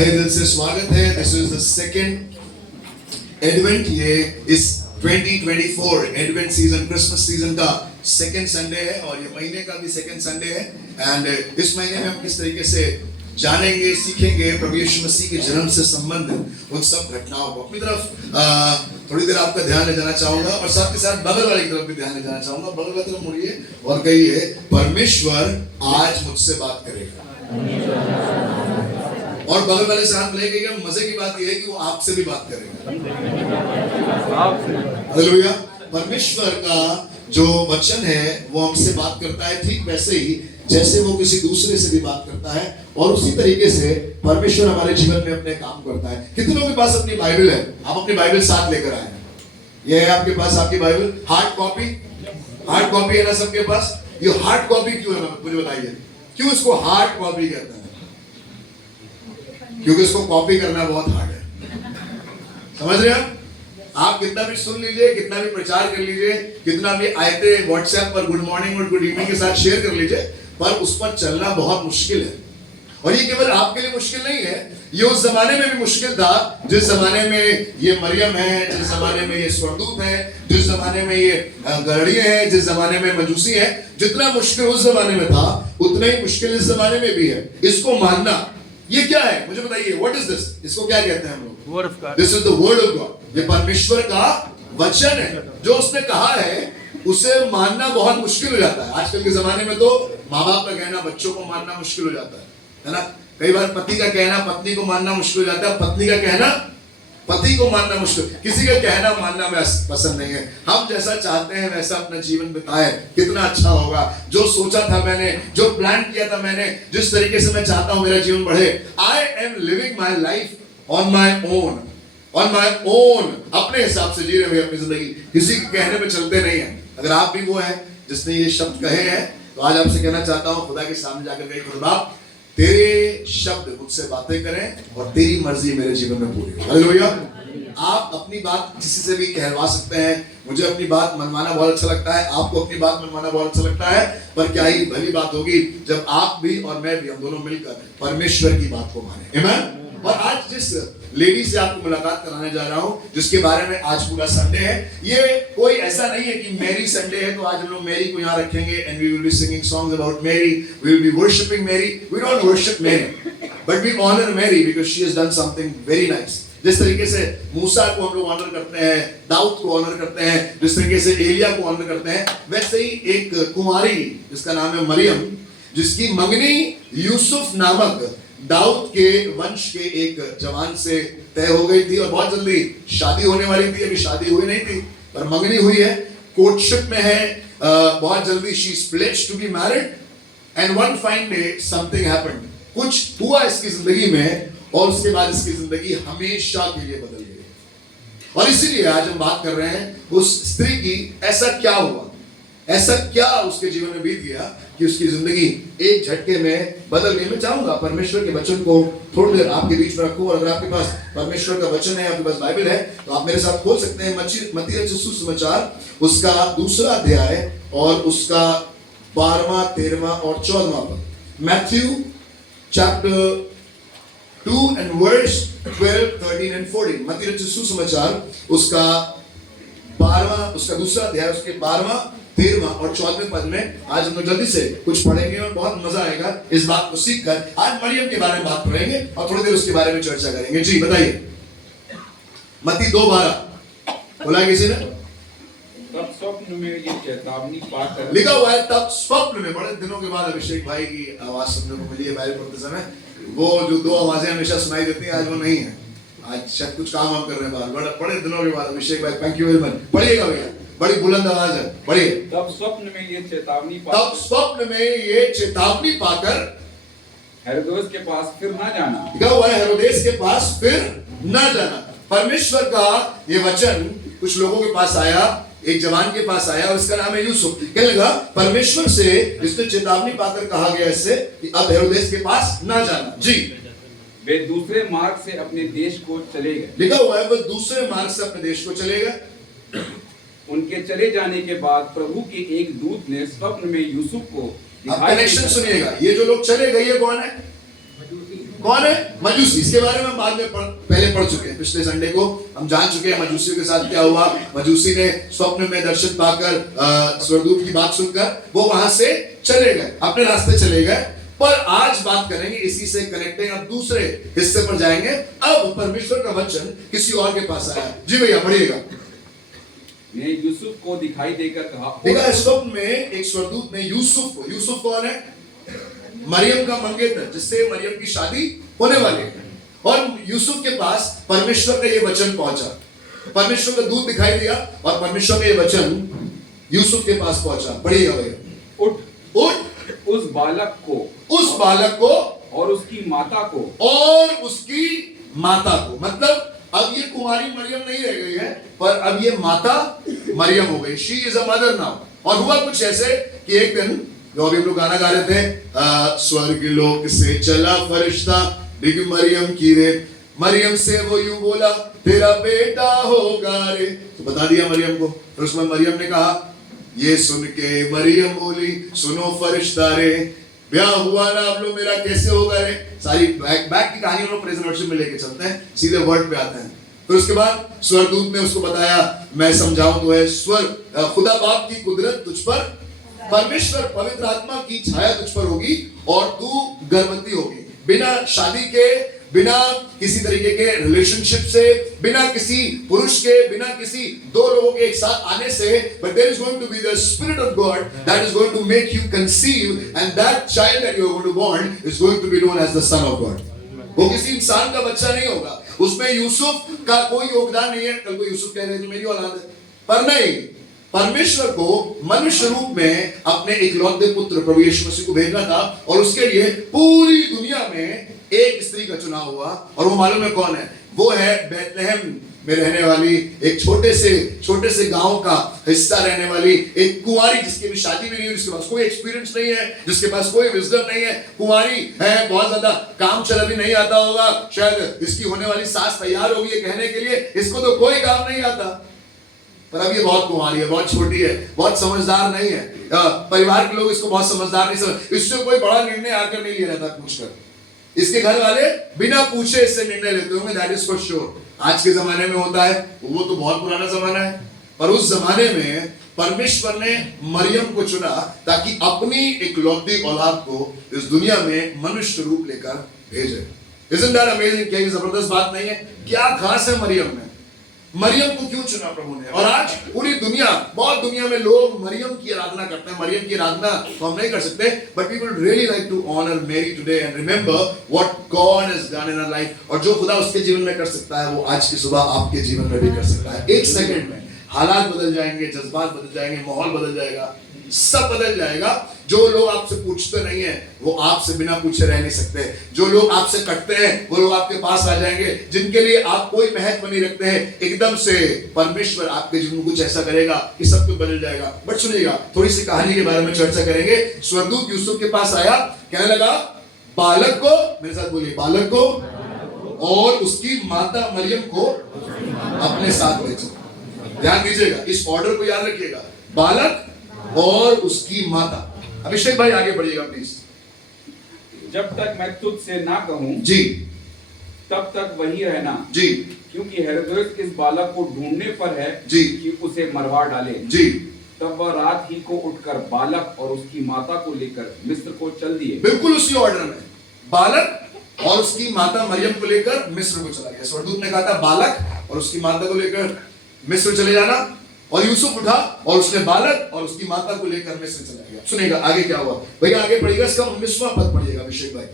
तहे दिल से स्वागत है। This is the second advent, ये इस 2024 एडवेंट सीजन, क्रिसमस सीजन का सेकंड संडे है और ये महीने का भी सेकंड संडे है। एंड इस महीने में हम किस तरीके से जानेंगे, सीखेंगे प्रभु यीशु मसीह के जन्म से संबंधित उन सब घटनाओं को। अपनी तरफ थोड़ी देर आपका ध्यान ले जाना चाहूंगा और साथ के साथ बगल वाले की तरफ भी ध्यान ले जाना चाहूंगा। बगल वाली तरफ मुड़िए और कहिए, परमेश्वर आज मुझसे बात करेगा। और बगल वाले से हाथ मिलाइएगा। मजे की बात यह है कि वो आपसे भी बात करेगा। हालेलुया। परमेश्वर का जो वचन है वो हमसे बात करता है, ठीक वैसे ही जैसे वो किसी दूसरे से भी बात करता है, और उसी तरीके से परमेश्वर हमारे जीवन में अपने काम करता है। कितनों के पास अपनी बाइबल है? आप अपनी बाइबल साथ लेकर आए। ये है आपके पास आपकी Bible, hard copy. Hard copy है ना सबके पास? ये हार्ड कॉपी क्यों है, मुझे बताइए, क्यों इसको हार्ड कॉपी कहते हैं? क्योंकि इसको कॉपी करना बहुत हार्ड है। समझ रहे हैं आप? कितना भी सुन लीजिए, कितना भी प्रचार कर लीजिए, कितना भी आयते व्हाट्सएप पर गुड मॉर्निंग और गुड इवनिंग के साथ शेयर कर लीजिए, पर उस पर चलना बहुत मुश्किल है। और ये केवल आपके लिए मुश्किल नहीं है, ये उस जमाने में भी मुश्किल था जिस जमाने में ये मरियम है, जिस जमाने में ये स्वर्गदूत है, जिस जमाने में ये गड़िये है, जिस जमाने में मजूसी है। जितना मुश्किल उस जमाने में था उतना ही मुश्किल इस जमाने में भी है। इसको मानना, ये क्या है मुझे बताइए, व्हाट इज दिस? इसको क्या कहते हैं हम लोग? Word of God. This is the word of God. ये परमेश्वर का वचन है। जो उसने कहा है उसे मानना बहुत मुश्किल हो जाता है। आजकल के जमाने में तो माँ बाप का कहना बच्चों को मानना मुश्किल हो जाता है ना? कई बार पति का कहना पत्नी को मानना मुश्किल हो जाता है, पत्नी का कहना पति को मानना मुश्किल। किसी का कहना मानना में पसंद नहीं है। हम जैसा चाहते हैं वैसा अपना जीवन बिताए, कितना अच्छा होगा। जो सोचा था मैंने, जो प्लान किया था मैंने, जिस तरीके से मैं चाहता हूं मेरा जीवन बढ़े, I am living my life on my own, अपने हिसाब से जी रहे हैं अपनी जिंदगी, किसी के कहने पे चलते नहीं है। अगर आप भी वो है जिसने ये शब्द कहे हैं, तो आज आपसे कहना चाहता हूं, खुदा के सामने जाकर कहिए, खुदा तेरे शब्द मुझसे बातें करें और तेरी मर्जी मेरे जीवन में पूरी हो। हालेलुया। आप अपनी बात किसी से भी कहलवा सकते हैं। मुझे अपनी बात मनवाना बहुत अच्छा लगता है, आपको अपनी बात मनवाना बहुत अच्छा लगता है, पर क्या ही भली बात होगी जब आप भी और मैं भी, हम दोनों मिलकर परमेश्वर की बात को माने। आमीन। और आज जिस लेडी से आपको मुलाकात कराने जा रहा हूं, जिसके बारे में आज पूरा संडे है, ये कोई ऐसा नहीं है कि मैरी संडे है तो आज हम लोग मैरी को यहाँ रखेंगे and we will be singing songs about Mary, we will be worshipping Mary. We don't worship Mary, but we honour Mary because she has done something very nice. जिस तरीके से मूसा को हम लोग ऑनर करते हैं, दाऊद को ऑनर करते हैं, जिस तरीके से एलिया को ऑनर करते हैं, वैसे ही एक कुमारी जिसका नाम है मरियम, जिसकी मंगनी यूसुफ नामक दाऊद के वंश के एक जवान से तय हो गई थी और बहुत जल्दी शादी होने वाली थी। अभी शादी हुई नहीं थी पर मंगनी हुई है, कोर्टशिप में है, बहुत जल्दी she is pledged to be married and one fine day something happened. कुछ हुआ इसकी जिंदगी में और उसके बाद इसकी जिंदगी हमेशा के लिए बदल गई। और इसीलिए आज हम बात कर रहे हैं उस स्त्री की, ऐसा क्या हुआ, ऐसा क्या उसके जीवन में बीत गया कि उसकी जिंदगी एक झटके में बदल गई। मैं चाहूंगा परमेश्वर के वचन को थोड़ी देर आपके बीच में रखूं। और अगर आपके पास परमेश्वर का वचन है, आपके पास बाइबल है, तो आप मेरे साथ खोल सकते हैं मत्ती रचित सुसमाचार, उसका 2वां अध्याय और उसका 12वां, 13वां और 14वां पद। Matthew chapter 2 and verse 12, 13 and 14। मत्ती रचित सुसमाचार उसका 12वां, उसका 2वां अध्याय, उसके 12वां, 13वां और 14वें पद में आज हम लोग जल्दी से कुछ पढ़ेंगे और बहुत मजा आएगा इस बात को सीखकर। आज मरियम के बारे में बात करेंगे और थोड़ी देर उसके बारे में चर्चा करेंगे। जी बताइए, मत्ती 2:12 बोला किसी ने? तब स्वप्न में ये चेतावनी पाकर, लिखा हुआ है तब स्वप्न में। बड़े दिनों के बाद अभिषेक भाई की आवाज सुनने को मिली है बाइबल पढ़ते समय। वो जो 2 आवाजें हमेशा सुनाई देती हैं, आज वो नहीं है। आज शायद कुछ काम हम कर रहे हैं बाहर। बड़े दिनों के बाद अभिषेक भाई, थैंक यू वेरी मच। पढ़िएगा भैया, बड़ी बुलंद आवाज है, पढ़िए। तब स्वप्न में ये चेतावनी पाकर हेरोदेस के पास फिर ना जाना। लिखा हुआ है हेरोदेस के पास फिर ना जाना। परमेश्वर का ये वचन कुछ लोगों के पास आया, एक जवान के पास आया और इसका नाम है यूसुफ। कहने लगा परमेश्वर से इसने चेतावनी पाकर कहा गया इससे कि अब हेरोदेस के पास ना जाना। जी। वे दूसरे मार्ग से अपने देश को चले गए। लिखा हुआ है वे दूसरे मार्ग से अपने देश को चले गए। उनके चले जाने के बाद प्रभु के एक दूत ने स्वप्न में यूसुफ को कनेक्शन सुनिएगा, ये जो लोग चले गए ये कौन है? कौन है? मजूसी। इसके बारे में हम बाद में पहले पढ़ चुके हैं। पिछले संडे को हम जान चुके हैं मजूसियों के साथ क्या हुआ। मजूसी ने स्वप्न में दर्शन पाकर स्वर्गदूत की बात सुनकर वो वहां से चले गए, अपने रास्ते चले गए। पर आज बात करेंगे इसी से कनेक्टिंग, अब दूसरे हिस्से पर जाएंगे। अब परमेश्वर का वचन किसी और के पास आया। जी भैया पढ़िएगा। ने यूसुफ को दिखाई देकर कहा, देखा स्वप्न में एक स्वर्गदूत ने यूसुफ को, यूसुफ कौन है? मरियम का मंगेतर, जिससे मरियम की शादी होने वाली है। और यूसुफ के पास परमेश्वर का ये वचन पहुंचा, परमेश्वर का दूत दिखाई दिया और परमेश्वर का ये वचन यूसुफ के पास पहुंचा। पढ़िएगा भैया। उठ उस बालक को और उसकी माता को, मतलब अब ये कुमारी मरियम नहीं रह गई है, पर अब ये माता मरियम हो गई। She is a mother now. और हुआ कुछ ऐसे कि एक दिन जो अभी हम लोग गाना गा रहे थे, स्वर्ग लोक से चला फरिश्ता बिग मरियम की रे, मरियम से वो यूं बोला तेरा बेटा होगा रे। तो बता दिया मरियम को। फिर उसमें मरियम ने कहा, ये सुन के मरियम बोली सुनो फरिश्ता रे, ब्याह हुआ ना अब लो मेरा कैसे होगा रे। सारी बैक की कहानी हम लोग प्रेजेंट वर्षन में लेके चलते हैं, सीधे वर्ड पे आते हैं। फिर उसके बाद स्वर्गदूत ने उसको बताया, मैं समझाऊं तो है स्वर्ग खुदा बाप की कुदरत तुझ पर, परमेश्वर पवित्र आत्मा की छाया तुझ पर होगी और तू गर्भवती होगी। बिना शादी के, बिना किसी तरीके के रिलेशनशिप से, बिना किसी पुरुष के, बिना किसी दो लोगों के एक साथ आने से, but there is going to be the spirit of God that is going to make you conceive, and that child that you are going to born is going to be known as the son of God. वो किसी इंसान का बच्चा नहीं होगा, उसमें यूसुफ का कोई योगदान नहीं है। कल को यूसुफ कह रहे थे मेरी औलाद है, पर नहीं, परमेश्वर को मनुष्य रूप में अपने इकलौते पुत्र प्रभु यीशु मसीह को भेजना था। और उसके लिए पूरी दुनिया में एक स्त्री का चुनाव हुआ। और वो मालूम है कौन है? वो है बेथलेहम में रहने वाली एक छोटे से गांव का हिस्सा रहने वाली एक कुंवारी, जिसकी भी शादी भी नहीं हुई, जिसके पास कोई एक्सपीरियंस नहीं है, जिसके पास कोई विजडम नहीं है, कुंवारी है, बहुत ज्यादा काम चला भी नहीं आता होगा, शायद इसकी होने वाली सास तैयार होगी ये कहने के लिए इसको तो कोई काम नहीं आता, पर अब ये बहुत कुंवारी है, बहुत छोटी है, बहुत समझदार नहीं है। परिवार के लोग इसको बहुत समझदार नहीं समझ, इससे कोई बड़ा निर्णय आकर नहीं लिया जाता पूछकर। इसके घर वाले बिना पूछे इससे निर्णय लेते होंगे, दैट इज फॉर श्योर। आज के जमाने में होता है, वो तो बहुत पुराना जमाना है, पर उस जमाने में परमेश्वर ने मरियम को चुना ताकि अपनी इकलौती औलाद को इस दुनिया में मनुष्य रूप लेकर भेजे। Isn't that amazing? क्या ये जबरदस्त बात नहीं है? क्या खास है मरियम में? मरियम को क्यों चुना प्रभु ने? और आज पूरी दुनिया, बहुत दुनिया में लोग मरियम की आराधना करते हैं। मरियम की आराधना तो हम नहीं कर सकते, but we would really like to honour Mary today and remember what God has done in our life. और जो खुदा उसके जीवन में कर सकता है, वो आज की सुबह आपके जीवन में भी कर सकता है। एक सेकंड में हालात बदल जाएंगे, जज्बात बदल जाएंगे, माहौल बदल जाएगा, सब बदल जाएगा। जो लोग आपसे पूछते नहीं है, वो आपसे बिना पूछे रह नहीं सकते। जो लोग आपसे कटते हैं, वो लोग आपके पास आ जाएंगे। जिनके लिए आप कोई महत्व नहीं रखते हैं, एकदम से परमेश्वर आपके जीवन में कुछ ऐसा करेगा कि सब कुछ बदल जाएगा। बट सुनिएगा, थोड़ी सी कहानी के बारे में चर्चा करेंगे। स्वर्गदूत यूसुफ के पास आया, कहने लगा बालक को, मेरे साथ बोलिए, बालक को और उसकी माता मरियम को अपने साथ भेजो। ध्यान दीजिएगा, इस ऑर्डर को याद रखिएगा, बालक और उसकी माता। अभिषेक भाई आगे बढ़िएगा प्लीज। जब तक मैं तुझसे ना कहूं जी, तब तक वही रहना जी, क्योंकि हेरोदेस इस बालक को ढूंढने पर है जी, कि उसे मरवा डाले। जी। तब वह रात ही को उठकर बालक और उसकी माता को लेकर मिस्र को चल दिए। बिल्कुल उसी ऑर्डर में, बालक और उसकी माता मरियम को लेकर मिस्र को चला गया। स्वर्गदूत ने कहा था बालक और उसकी माता को लेकर मिस्र चले जाना, और यूसुफ उठा और उसने बालक और उसकी माता को लेकर मिस्र चला गया। सुनेगा आगे क्या हुआ भैया, आगे पढ़िएगा, इसका 19वां पद पढ़िएगा अभिषेक भाई।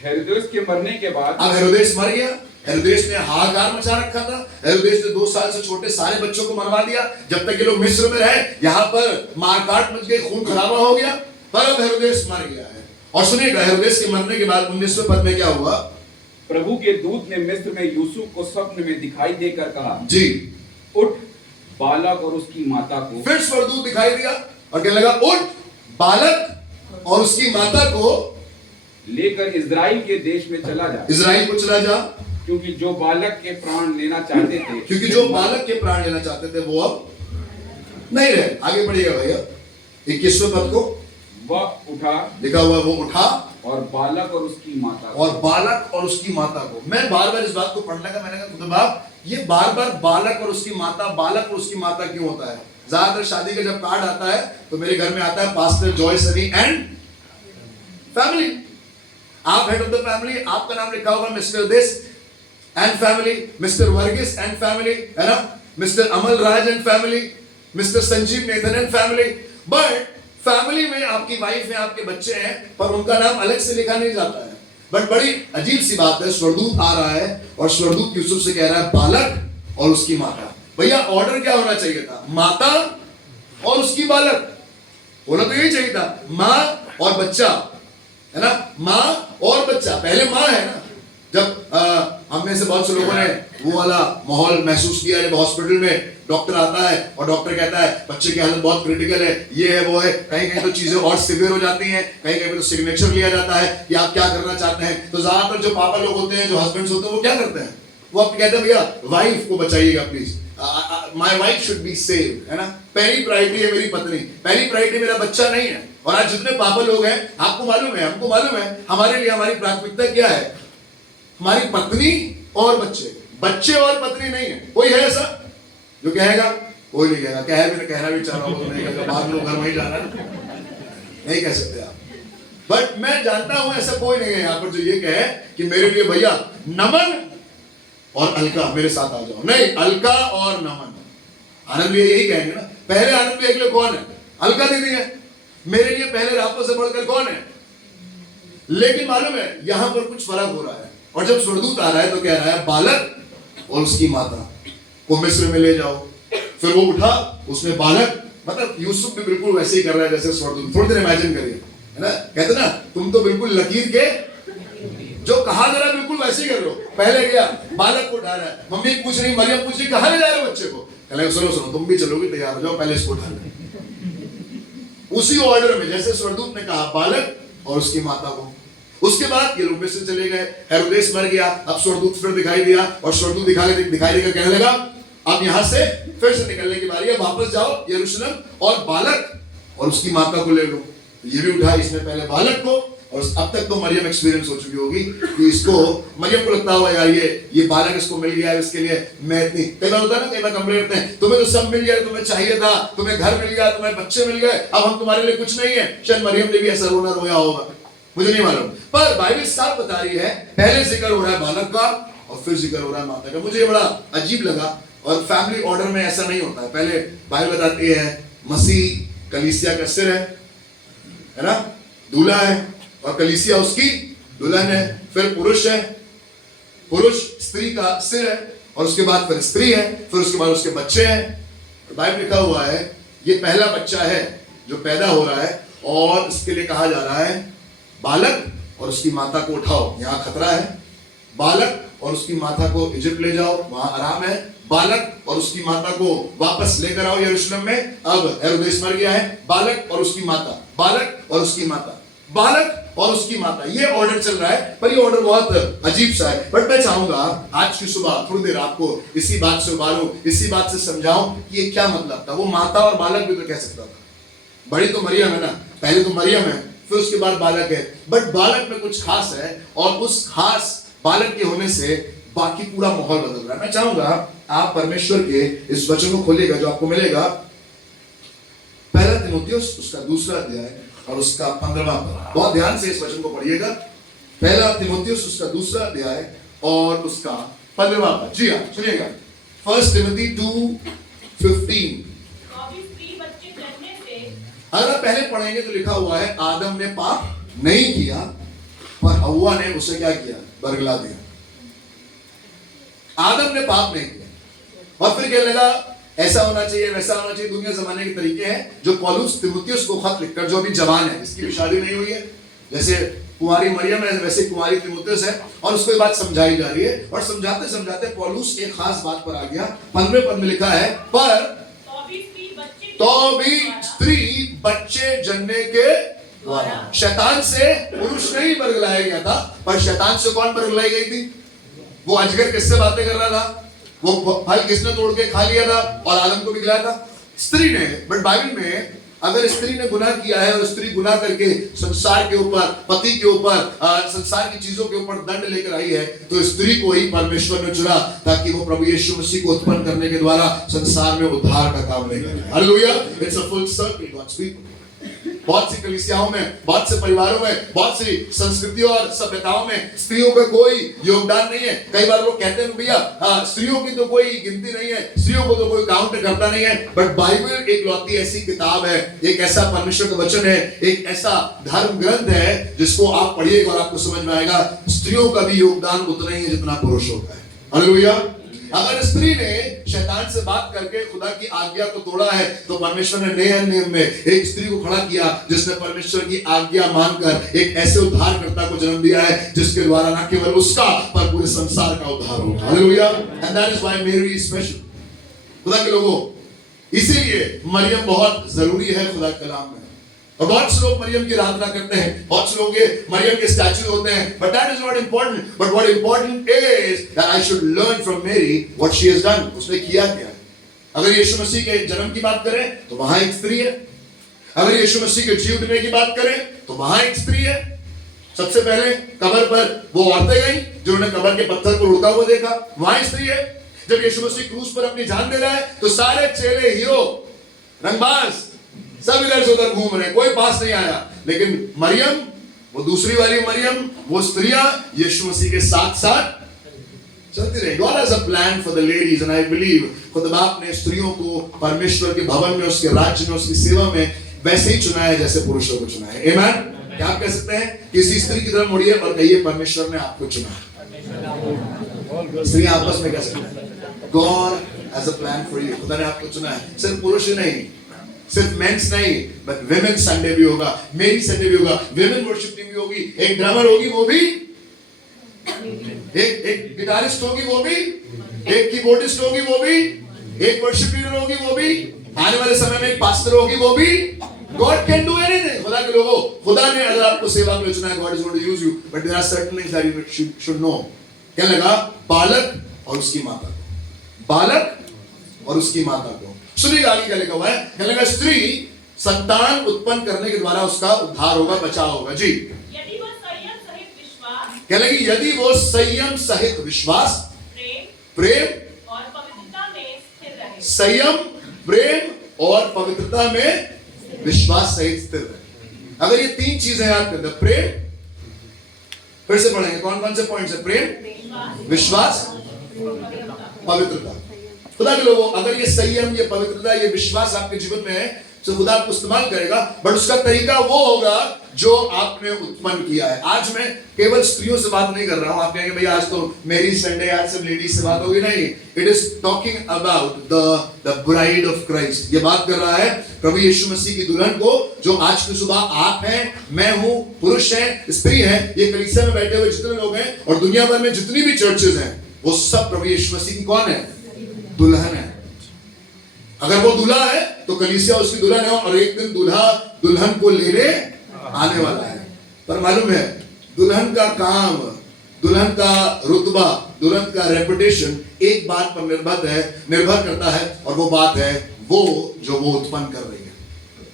हेरोदेस के मरने के बाद, अब हेरोदेस मर गया। हेरोदेस ने हाहाकार मचा रखा था। हेरोदेस ने 2 साल से छोटे सारे बच्चों को मरवा दिया। जब तक ये लोग मिस्र में रहे, यहाँ पर मारकाट मच गई, खून खराबा हो गया, पर अब हेरोदेस मर गया है। और सुनिएगा, हेरोदेस के मरने के बाद 19वें पद में क्या हुआ? प्रभु के दूत ने मिस्र में यूसुफ को स्वप्न में दिखाई देकर कहा, जी, उठ बालक और उसकी माता को। फिर स्वर्गदूत दिखाई दिया और कहने लगा, उठ बालक और उसकी माता को लेकर इजराइल के देश में चला जा। इजराइल को चला जा, क्योंकि जो बालक के प्राण लेना चाहते थे, क्योंकि जो बालक के प्राण लेना चाहते थे वो अब नहीं रहे। आगे बढ़िएगा भैया 21वें पद को। वह उठा, लिखा हुआ वो उठा और बालक और उसकी माता को। और बालक और उसकी माता को। मैं बार बार इस बात को पढ़ने का, मैंने कहा खुदा बाप ये बार बार बालक और उसकी माता, बालक और उसकी माता क्यों होता है? ज्यादातर शादी का जब कार्ड आता है तो मेरे घर में आता है pastor Joy Sunny and family. आप हेड ऑफ द फैमिली, आपका नाम लिखा होगा mister this and family, mister Varghese and family, है ना, mister Amal Raj and family, mister Sanjeev Nathan and family. But family में आपकी वाइफ है, आपके बच्चे हैं, पर उनका नाम अलग से लिखा नहीं जाता है। बट बड़ी अजीब सी बात है, स्वर्गदूत आ रहा है और स्वर्गदूत यूसुफ से कह रहा है बालक और उसकी माता। भैया ऑर्डर क्या होना चाहिए था? माता और उसकी बालक होना तो यही चाहिए था, माँ और बच्चा, है ना, माँ और बच्चा। पहले माँ है ना। जब हम में से बहुत से लोगों ने वो वाला माहौल महसूस किया जब हॉस्पिटल में डॉक्टर आता है और डॉक्टर कहता है बच्चे की हालत बहुत क्रिटिकल है, ये है वो है, कहीं कहीं तो चीजें और सिवियर हो जाती हैं, कहीं कहीं तो सिग्नेचर लिया जाता है कि आप क्या करना चाहते हैं। तो ज्यादातर जो पापा लोग होते हैं, जो हस्बैंड्स होते हैं, वो क्या करते हैं? वो आप कहते हैं भैया वाइफ को बचाइएगा please, my wife should be save, है ना। पहली प्रायोरिटी है मेरी पत्नी, पहली प्रायोरिटी मेरा बच्चा नहीं है। और आज जितने पापा लोग हैं, आपको मालूम है, हमको मालूम है, हमारे लिए हमारी प्राथमिकता क्या है? हमारी पत्नी और बच्चे, बच्चे और पत्नी नहीं है। कोई है ऐसा जो कहेगा? कोई नहीं कहेगा। कहना भी चाह रहा हूं, नहीं कहेगा, बाद में घर वहीं जाना नहीं कह सकते आप। बट मैं जानता हूं ऐसा कोई नहीं है यहां पर जो ये कहे कि मेरे लिए भैया नमन और अलका मेरे साथ आ जाओ। नहीं, अलका और नमन। आनंद भैया यही कहेंगे ना। पहले आनंद भैया के लिए कौन है? अलका दीदी है। मेरे लिए पहले रातों से बढ़कर कौन है? लेकिन मालूम है यहां पर कुछ फर्क हो रहा है। और जब स्वर्गदूत आ रहा है तो कह रहा है बालक और उसकी माता को मिस्र में ले जाओ। फिर वो उठा, उसने बालक, मतलब यूसुफ भी बिल्कुल वैसे ही कर रहा है जैसे स्वर्गदूत। थोड़ी देर इमेजिन करिए, है ना, कहते ना तुम तो बिल्कुल लकीर के जो कहा जरा बिल्कुल वैसे ही कर लो। पहले गया, बालक को उठा रहा है, मम्मी पूछ रही, मरियम पूछ रही कहां ले जा रहे हो बच्चे को? कहले सुनो सुनो, तुम भी चलोगे, तैयार हो जाओ, पहले इसको उठा लो। उसी ऑर्डर में जैसे स्वर्गदूत ने कहा बालक और उसकी माता को। उसके बाद ये लोग मिस्र चले गए, हेरोदेस मर गया। अब स्वर्गदूत फिर दिखाई दिया और स्वर्गदूत दिखाई देकर कहने लगा अब यहां से फिर से निकलने की बारी है, वापस जाओ यरूशलेम और बालक और उसकी माता को ले लो। ये भी उठा इसने पहले बालक को, और अब तक तो मरियम एक्सपीरियंस हो चुकी होगी कि इसको, मरियम को लगता होगा यार ये बालक इसको मिल गया है, इसके लिए मैं इतनी, कई बार होता है ना, कई बार कंप्लेन करते हैं तुम्हें तो सब मिल गया, तुम्हें चाहिए था, तुम्हें घर मिल गया, तुम्हें बच्चे मिल गए, अब हम तुम्हारे लिए कुछ नहीं है। शायद मरियम ने भी ऐसा रोना रोया होगा, मुझे नहीं मालूम। पर बाइबल साफ बता रही है पहले जिक्र हो रहा है बालक का और फिर जिक्र हो रहा है माता का। मुझे बड़ा अजीब लगा। और फैमिली ऑर्डर में ऐसा नहीं होता है। पहले बाइबल बताती है मसीह कलीसिया का सिर है ना, दूल्हा है, और कलीसिया उसकी दुल्हन है। फिर पुरुष है, पुरुष स्त्री का सिर है, और उसके बाद फिर स्त्री है, फिर उसके बाद उसके बच्चे हैं। बाइबल लिखा हुआ है ये पहला बच्चा है जो पैदा हो रहा है, और इसके लिए कहा जा रहा है बालक और उसकी माता को उठाओ, यहाँ खतरा है। बालक और उसकी माता को इजिप्ट ले जाओ, वहां आराम है। बालक और उसकी माता को वापस लेकर आओ यरूशलेम में, अब हेरोदेस मर गया है। बालक और उसकी माता, बालक और उसकी माता, बालक और उसकी माता, ये ऑर्डर चल रहा है। पर ये ऑर्डर बहुत अजीब सा है। बट मैं चाहूंगा आज की सुबह थोड़ी देर आपको इसी बात से उबारूं, इसी बात से समझाऊं कि ये क्या मतलब था। वो माता और बालक भी तो कह सकता था। बड़ी तो मरियम है ना, पहले तो मरियम है, फिर उसके बाद बालक है। बट बालक में कुछ खास है, और उस खास बालक के होने से बाकी पूरा माहौल बदल रहा है। मैं चाहूंगा आप परमेश्वर के इस वचन को खोलिएगा जो आपको मिलेगा पहला तीमुथियुस उसका दूसरा अध्याय और उसका 15वां पद। बहुत ध्यान से इस वचन को पढ़िएगा। पहला तीमुथियुस उसका दूसरा अध्याय और उसका 15वां पद। जी हाँ, सुनिएगा। फर्स्ट तिमोथी 2:15। अगर आप पहले पढ़ेंगे तो लिखा हुआ है आदम ने पाप नहीं किया, पर हव्वा ने उसे क्या किया? बरगला दिया। आदम ने पाप नहीं किया, और फिर कहने लगा ऐसा होना चाहिए, वैसा होना चाहिए। दुनिया जमाने के तरीके हैं जो पौलुस तीमुथियुस को खत लिखकर, जो अभी जवान है, जिसकी भी शादी नहीं हुई है, जैसे कुंवारी मरियम है वैसे कुंवारी तीमुथियुस है, और उसको ये बात समझाई जा रही है। और समझाते समझाते पौलुस एक खास बात पर आ गया। 15वें पद में लिखा है पर तो भी स्त्री बच्चे जनने के द्वारा। शैतान से पुरुष नहीं बरगलाया गया था, पर शैतान से कौन बरगलाई गई थी? वो अजगर किससे बातें कर रहा था? वो फल किसने तोड़ के खा लिया था और आदम को भी खिलाया था? स्त्री ने। बट बाइबल में अगर स्त्री ने गुनाह किया है और स्त्री गुनाह करके संसार के ऊपर, पति के ऊपर, संसार की चीजों के ऊपर दंड लेकर आई है, तो स्त्री को ही परमेश्वर ने चुना ताकि वो प्रभु यीशु मसीह को उत्पन्न करने के द्वारा संसार में उद्धार का काम लेकर आए। Hallelujah, it's a full circle God's people. बहुत सी कलीसियाओं में, बहुत से परिवारों में, बहुत सी संस्कृतियों और सभ्यताओं में स्त्रियों का कोई योगदान नहीं है। कई बार लोग कहते हैं भैया स्त्रियों की तो कोई गिनती नहीं है, स्त्रियों को तो कोई काउंट करता नहीं है। बट बाइबल एक लौती ऐसी किताब है, एक ऐसा परमेश्वर का वचन है, एक ऐसा धर्म ग्रंथ है जिसको आप पढ़िएगा और आपको समझ में आएगा स्त्रियों का भी योगदान उतना ही है जितना पुरुषों का है। हालेलुया। अगर स्त्री ने शैतान से बात करके खुदा की आज्ञा को तोड़ा है, तो परमेश्वर ने नए नियम में एक स्त्री को खड़ा किया जिसने परमेश्वर की आज्ञा मानकर एक ऐसे उद्धारकर्ता को जन्म दिया है जिसके द्वारा न केवल उसका पर पूरे संसार का उद्धार होगा। Hallelujah. And that is why Mary is special. खुदा के लोगों, इसीलिए मरियम बहुत जरूरी है खुदा के कलाम में। और बहुत से लोग मरियम की आराधना करते हैं, बहुत से लोग मरियम के स्टैचू होते हैं, but that is not important. But what important is that I should learn from Mary what she has done. उसने किया क्या? अगर यीशु मसीह के जन्म की बात करें तो वहां एक स्त्री है। अगर यीशु मसीह के जी उठने की बात करें तो वहां एक स्त्री है। सबसे पहले कब्र पर वो औरतें गई जिन्होंने कब्र के पत्थर को उड़ता हुआ देखा, वहां स्त्री है। जब यीशु मसीह क्रूस पर अपनी जान दे रहा है तो सारे चेले, हीरो, रंगबाज सब इधर से उधर घूम रहे, कोई पास नहीं आया। लेकिन मरियम, वो दूसरी वाली मरियम, वो स्त्रियां यीशु मसीह के साथ साथ चलती रही। God has a plan for the ladies and I believe खुदा बाप ने स्त्रियों को परमेश्वर के भवन में, उसके राज्य में, उसकी सेवा में वैसे ही चुना है जैसे पुरुषों को चुना है। आमीन। क्या आप कह सकते हैं किसी स्त्री की तरफ मुड़िए और कहिए परमेश्वर ने आपको चुना है। स्त्रियां आपस में कह सकते हैं God has a plan for you। खुदा ने आपको चुना है। सिर्फ पुरुष ही नहीं, सिर्फ मेंस नहीं, बट विमेन संडे भी होगा, मेरी संडे भी होगा, विमेन वर्शिप टीम भी होगी, एक ड्रमर होगी वो भी, एक गिटारिस्ट होगी वो भी, एक कीबोर्डिस्ट होगी वो भी, एक वर्शिप लीडर होगी वो भी, आने वाले समय में एक पास्टर होगी वो भी। God can do anything। खुदा के लोगों, खुदा ने अगर आपको सेवा के लिए चुना है, God is going to use you, but there are certain things that you should know। क्या लगा? बालक और उसकी माता को, बालक और उसकी माता को। सुनिएगा आगे क्या लिखा हुआ है। क्या लगा? स्त्री संतान उत्पन्न करने के द्वारा उसका उद्धार होगा, बचाव होगा। जी, यदि वो संयम सहित विश्वास, क्या लगी? यदि वो संयम सहित विश्वास, प्रेम और पवित्रता में स्थिर रहे। संयम, प्रेम और पवित्रता में विश्वास सहित स्थिर रहे। अगर ये तीन चीजें आपके अंदर, प्रेम, फिर से पढ़ेंगे कौन कौन से पॉइंट्स है? प्रेम, विश्वास, पवित्रता। खुदा के लोगों, अगर ये संयम, ये पवित्रता, ये विश्वास आपके जीवन में है तो खुदा आपको इस्तेमाल करेगा, बट उसका तरीका वो होगा जो आपने उत्पन्न किया है। आज मैं केवल स्त्रियों से बात नहीं कर रहा हूं। आप कहेंगे भैया आज तो मेरी संडे, आज सब लेडीज से बात होगी। नहीं, it is talking about the bride of Christ. ये बात कर रहा है प्रभु यीशु मसीह की दुल्हन को, जो आज की सुबह आप हैं, मैं हूं, पुरुष है, स्त्री है, ये कलीसिया में बैठे हुए जितने लोग हैं और दुनिया भर में जितनी भी चर्चेज हैं, वो सब प्रभु यीशु मसीह की कौन है? दुल्हन है। अगर वो दूल्हा है तो कलीसिया उसकी दुल्हन है, और एक दिन दूल्हा दुल्हन को लेने आने वाला है। पर मालूम है, दुल्हन का काम, दुल्हन का रुतबा, दुल्हन का रेपुटेशन एक बात पर निर्भर करता है, और वो बात है वो जो वो उत्पन्न कर रही है।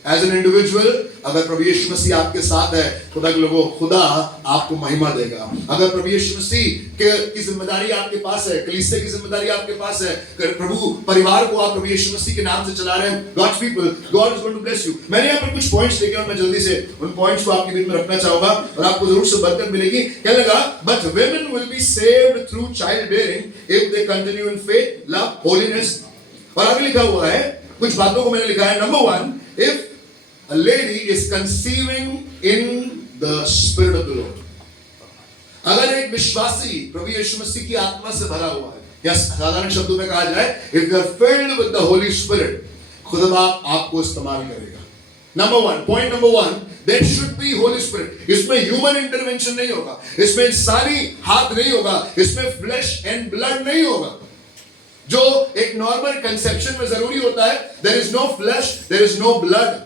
एज एन इंडिविजुअल, अगर प्रभु यीशु मसीह आपके साथ है, खुदा के लोगों, खुदा आपको महिमा देगा। अगर प्रभु यीशु मसीह की जिम्मेदारी आपके पास है, कलीसिया की जिम्मेदारी आपके पास है, प्रभु परिवार को आप प्रभु यीशु मसीह के नाम से चला रहे हैं, God's people, God is going to bless you. मैंने यहाँ पर कुछ पॉइंट्स लिखे और मैं जल्दी से उन पॉइंट्स को आपके बीच में रखना चाहूंगा और आपको जरूर से बरकत मिलेगी। क्या लगा? But women will be saved through childbearing if they continue in faith, love, holiness। और आगे लिखा हुआ है, कुछ बातों को मैंने लिखा है। Number 1, if a lady is conceiving in the spirit of the Lord। अगर एक विश्वासी प्रभु यीशु मसीह की आत्मा से भरा हुआ है, या साधारण शब्दों में कहा जाए, if you are filled with the Holy Spirit, खुदा बाप आपको इस्तेमाल करेगा। Number 1, point number 1, there should be Holy Spirit। इसमें ह्यूमन इंटरवेंशन नहीं होगा, इसमें इंसानी हाथ नहीं होगा, इसमें फ्लैश एंड ब्लड नहीं होगा। जो एक नॉर्मल कंसेप्शन में जरूरी होता है, there is no flesh, there is no blood,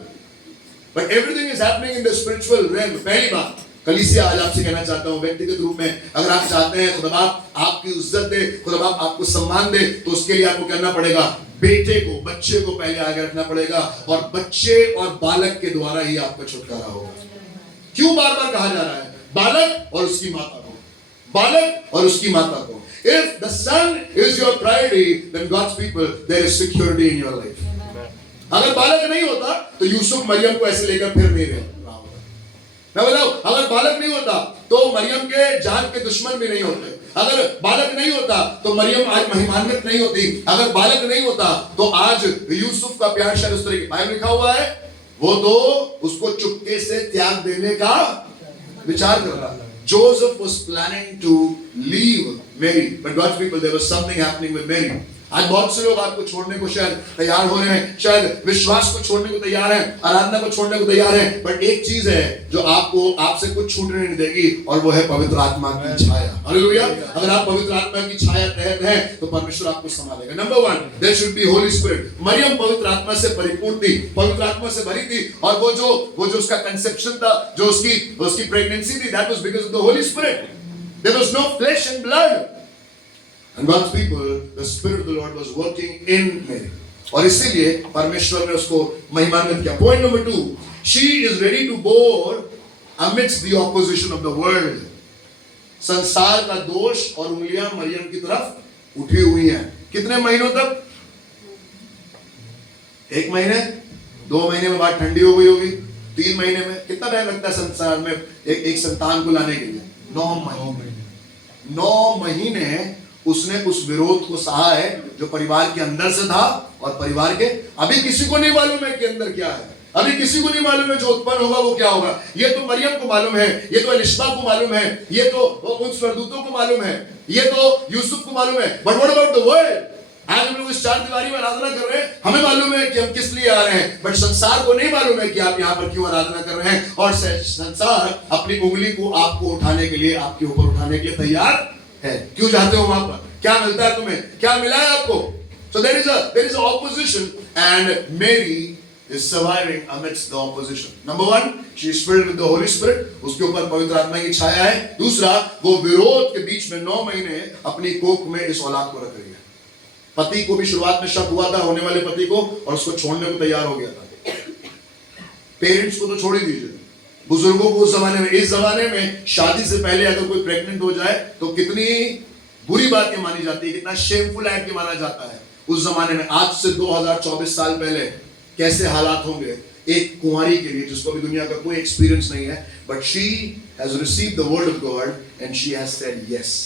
but everything is happening in the spiritual realm। पहली बात, कलीसिया आज आपसे कहना चाहता हूं व्यक्तिगत रूप में, अगर आप चाहते हैं खुदा बाप आपकी इज्जत दे, खुदा बाप आपको सम्मान दे, तो उसके लिए आपको करना पड़ेगा बेटे को, बच्चे को पहले आगे रखना पड़ेगा, और बच्चे और बालक के द्वारा ही आपका छुटकारा होगा। क्यों बार बार कहा जा रहा है बालक और उसकी माता को, बालक और उसकी माता को? If the son is your priority, then God's people, there is security in your life. अगर बालक नहीं होता तो यूसुफ मरियम को ऐसे लेकर फिर नहीं रहा होगा। मैं बताऊं, अगर बालक नहीं होता तो मरियम के जान के दुश्मन भी नहीं होते। अगर बालक नहीं होता तो मरियम आज महिमान्वित नहीं होती। अगर बालक नहीं होता तो आज यूसुफ का प्यार शायद उस तरह की बाइबल लिखा हुआ है, वो तो उसको चुपके से त्याग देने का विचार कर रहा। Joseph was planning to leave Mary, but God's people, there was something happening with Mary. आज बहुत से लोग आपको छोड़ने को शायद तैयार हो रहे हैं, शायद विश्वास को छोड़ने को तैयार हैं, आराधना को छोड़ने को तैयार हैं, बट एक चीज है जो आपको आपसे कुछ छूटने नहीं देगी, और वो है पवित्र आत्मा की छाया। हालेलुया। अगर आप पवित्र आत्मा की छाया तहत हैं तो परमेश्वर आपको संभालेगा। Number 1, there should be holy spirit. Mariam पवित्र आत्मा से परिपूर्ण थी, पवित्र आत्मा से भरी थी, और वो जो उसका कंसेप्शन था, जो उसकी प्रेगनेंसी थी, that was because of the holy spirit. There was no flesh and blood. And God's people, the Spirit of the Lord was working in Mary. और इसीलिए परमेश्वर ने उसको महिमान्वित किया। Point number 2, she is ready to bore amidst the opposition of the world. संसार का दोष और उंगलियां मरियम की तरफ उठी हुई हैं। कितने महीनों तक? 1 महीने, 2 महीने में बात ठंडी हो गई होगी, 3 महीने में। कितना टाइम लगता है संसार में एक संतान को लाने के लिए? 9 महीने। 9 महीने उसने उस विरोध को सहा है जो परिवार के अंदर से था और परिवार के, अभी किसी को नहीं मालूम है कि अंदर क्या है, अभी किसी को नहीं मालूम है जो उत्पन्न होगा वो क्या होगा। ये तो मरियम को मालूम है, ये तो एलिशबा को मालूम है, ये तो उन स्वर्गदूतों को मालूम है, ये तो यूसुफ को मालूम है, but what about the world? आज हम लोग इस 4 दीवारी में आराधना कर रहे हैं, हमें मालूम है कि हम किस लिए आ रहे हैं, बट संसार को नहीं मालूम है कि आप यहाँ पर क्यों आराधना कर रहे हैं। और संसार अपनी उंगली को आपको उठाने के लिए, आपके ऊपर उठाने के लिए तैयार है। क्यों जाते हो वहां पर? क्या मिलता है तुम्हें? क्या मिला है आपको? So there is a opposition, and Mary is surviving amidst the opposition. Number 1, she is filled with the Holy Spirit. उसके ऊपर पवित्र आत्मा की छाया है। दूसरा, वो विरोध के बीच में 9 महीने अपनी कोख में इस औलाद को रख रही है। पति को भी शुरुआत में शक हुआ था, होने वाले पति को, और उसको छोड़ने को तैयार हो गया था। पेरेंट्स को तो छोड़ ही दीजिए, बुजुर्गों को उस जमाने में, इस जमाने में शादी से पहले अगर कोई प्रेग्नेंट हो जाए तो कितनी बुरी बात ये मानी जाती है, कितना शेमफुल एक्ट माना जाता है उस जमाने में। आज से 2024 साल पहले कैसे हालात होंगे एक कुंवारी के लिए जिसको भी दुनिया का कोई एक्सपीरियंस नहीं है, but she has received the word of God and she has said yes,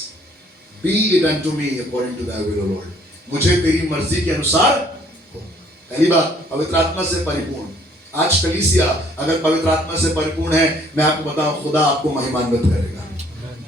be it unto me according to the will of lord. मुझे तेरी मर्जी के अनुसार हो। पहली बात, पवित्र आत्मा से परिपूर्ण। आज कलीसिया अगर पवित्र आत्मा से परिपूर्ण है, मैं आपको बताऊं, खुदा आपको महिमान्वित करेगा।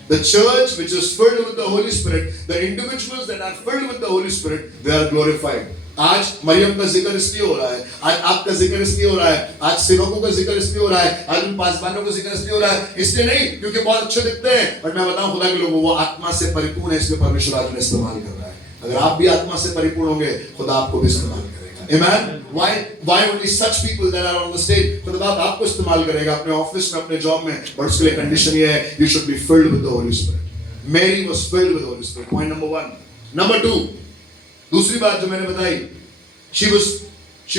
The church which is filled with the Holy Spirit, the individuals that are filled with the Holy Spirit, they are glorified. आज मरियम का जिक्र इसलिए हो रहा है, आज आपका जिक्र इसलिए हो रहा है, आज सेवकों का जिक्र इसलिए हो रहा है, आज उन पासवानों का जिक्र इसलिए हो रहा है, इसलिए नहीं क्योंकि बहुत अच्छे दिखते हैं, बट मैं बताऊं खुदा के लोगों, वो आत्मा से परिपूर्ण है, इसलिए परमेश्वर आज उन्हें इस्तेमाल कर रहा है। अगर आप भी आत्मा से परिपूर्ण होंगे, खुदा आपको भी इस्तेमाल करेगा। Amen? Why only such people that are on the stage? खुदा बाप आपको इस्तेमाल करेगा अपने ऑफिस में, अपने जॉब में, बट उसके लिए कंडीशन ये है, you should be filled with the Holy Spirit. Mary was filled with the Holy Spirit. Point number 1. Number 2, दूसरी बात जो मैंने बताई, she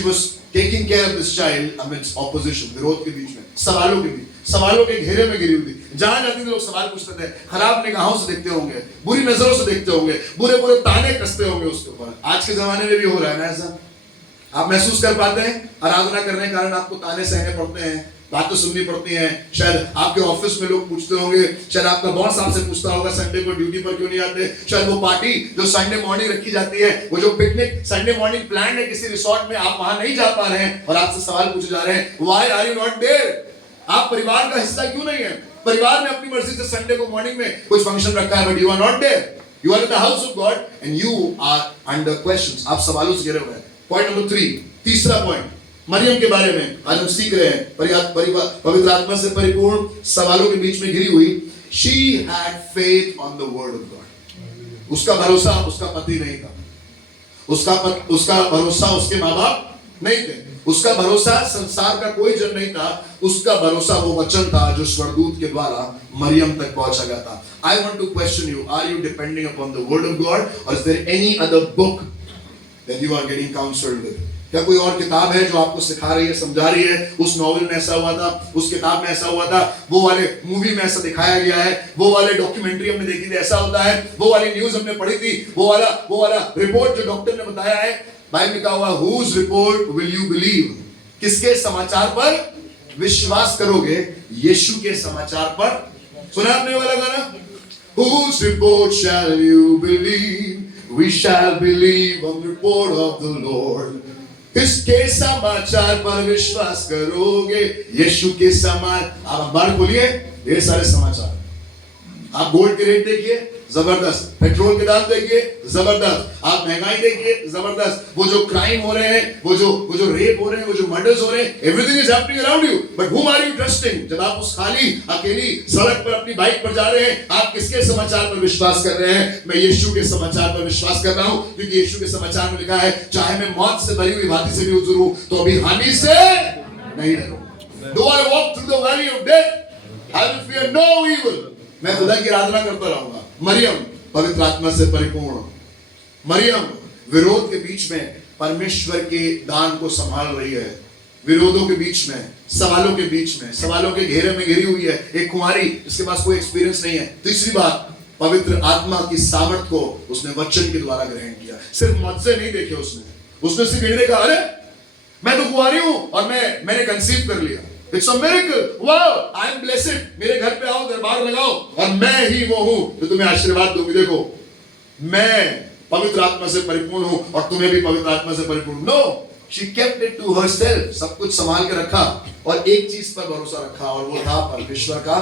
was taking care of this child amidst opposition, विरोध के बीच में, सवालों के बीच, सवालों के घेरे में गिरी हुई थी। जहां जाती थी लोग सवाल पूछते थे, खराब निगाहों से देखते होंगे, बुरी नजरों से देखते होंगे, बुरे बुरे ताने कसते होंगे उसके ऊपर। आज के जमाने में भी हो रहा है ना ऐसा? आप महसूस कर पाते हैं? आराधना करने के कारण आपको ताने सहने पड़ते हैं, बातें सुननी पड़ती हैं। शायद आपके ऑफिस में लोग पूछते होंगे, शायद आपका बॉस आपसे पूछता होगा संडे को ड्यूटी पर क्यों नहीं आते। शायद वो पार्टी जो संडे मॉर्निंग रखी जाती है, वो जो पिकनिक संडे मॉर्निंग प्लान है किसी रिसोर्ट में, आप वहां नहीं जा पा रहे हैं और आपसे सवाल पूछे जा रहे हैं, why are you not there? आप परिवार का हिस्सा क्यों नहीं है? परिवार ने अपनी मर्जी से संडे को मॉर्निंग में कुछ फंक्शन रखा है, but you are not there. You are in the house of God and you are under questions. आप सवालों से घिरे हुए हैं। पॉइंट नंबर 3, तीसरा पॉइंट, मरियम के बारे में आज हम सीख रहे हैं। पवित्र आत्मा से परिपूर्ण, सवालों के बीच में घिरी हुई। She had faith on the word of God. उसका भरोसा उसका पति नहीं था, उसका भरोसा उसके माँ बाप नहीं थे, उसका भरोसा संसार का कोई जन नहीं था, उसका भरोसा वो वचन था जो स्वर्गदूत के द्वारा मरियम तक पहुंचा गया था। I want to question you, are you depending upon the word of God or is there any other book that you are getting counseled with? क्या कोई और किताब है जो आपको सिखा रही है, समझा रही है, उस नॉवेल में ऐसा हुआ था, उस किताब में ऐसा हुआ था, वो वाले मूवी में ऐसा दिखाया गया है, वो वाले डॉक्यूमेंट्री हमने देखी थी ऐसा होता है, वो वाली न्यूज़ हमने पढ़ी थी, वो वाला रिपोर्ट जो डॉक्टर ने बताया है, बाइबल में कहा हुआ whose report will you believe? किसके समाचार पर विश्वास करोगे? यीशु के समाचार पर। सुना आपने वाला गाना? Whose report shall you believe? We shall believe on the report of the Lord. किसके समाचार पर विश्वास करोगे? यीशु के समाचार। आप अखबार खोलिए, ढेर सारे समाचार। आप गोल्ड के रेट देखिए, जबरदस्त। पेट्रोल के दाम देखिए, जबरदस्त। आप महंगाई देखिए, जबरदस्त। वो जो क्राइम हो रहे हैं, वो जो रेप हो रहे हैं, वो जो मर्डर्स हो रहे हैं, everything is happening around you, but whom are you trusting? जब आप उस खाली अकेली सड़क पर अपनी बाइक पर जा रहे हैं, आप किसके समाचार पर विश्वास कर रहे हैं? मैं यीशु के समाचार पर विश्वास कर रहा हूं, क्योंकि यीशु के समाचार में लिखा है, चाहे मैं मौत से भरी हुई भांति से भी गुजरूं, तो अभी हानि से नहीं डरूं। Though I walk through the valley of death, I will fear no evil. मैं खुदा की आराधना करता रहूंगा। मरियम पवित्र आत्मा से परिपूर्ण, मरियम विरोध के बीच में परमेश्वर के दान को संभाल रही है, विरोधों के बीच में, सवालों के बीच में, सवालों के घेरे में घिरी हुई है, एक कुमारी जिसके पास कोई एक्सपीरियंस नहीं है। तीसरी बात, पवित्र आत्मा की सामर्थ को उसने वचन के द्वारा ग्रहण किया। सिर्फ मुझसे नहीं देखे उसने सिर्फ ये देखा, अरे मैं तो कुंवारी हूं और मैंने कंसीव कर लिया। It's a miracle. Wow, I am blessed. मेरे घर पे आओ, दरबार लगाओ और मैं ही वो हूं जो तुम्हें आशीर्वाद दूंगी। देखो, मैं पवित्र आत्मा से परिपूर्ण हूं और तुम्हें भी पवित्र आत्मा से परिपूर्ण। No, she kept it to herself. सब कुछ संभाल के रखा और एक चीज पर भरोसा रखा और वो था परमेश्वर का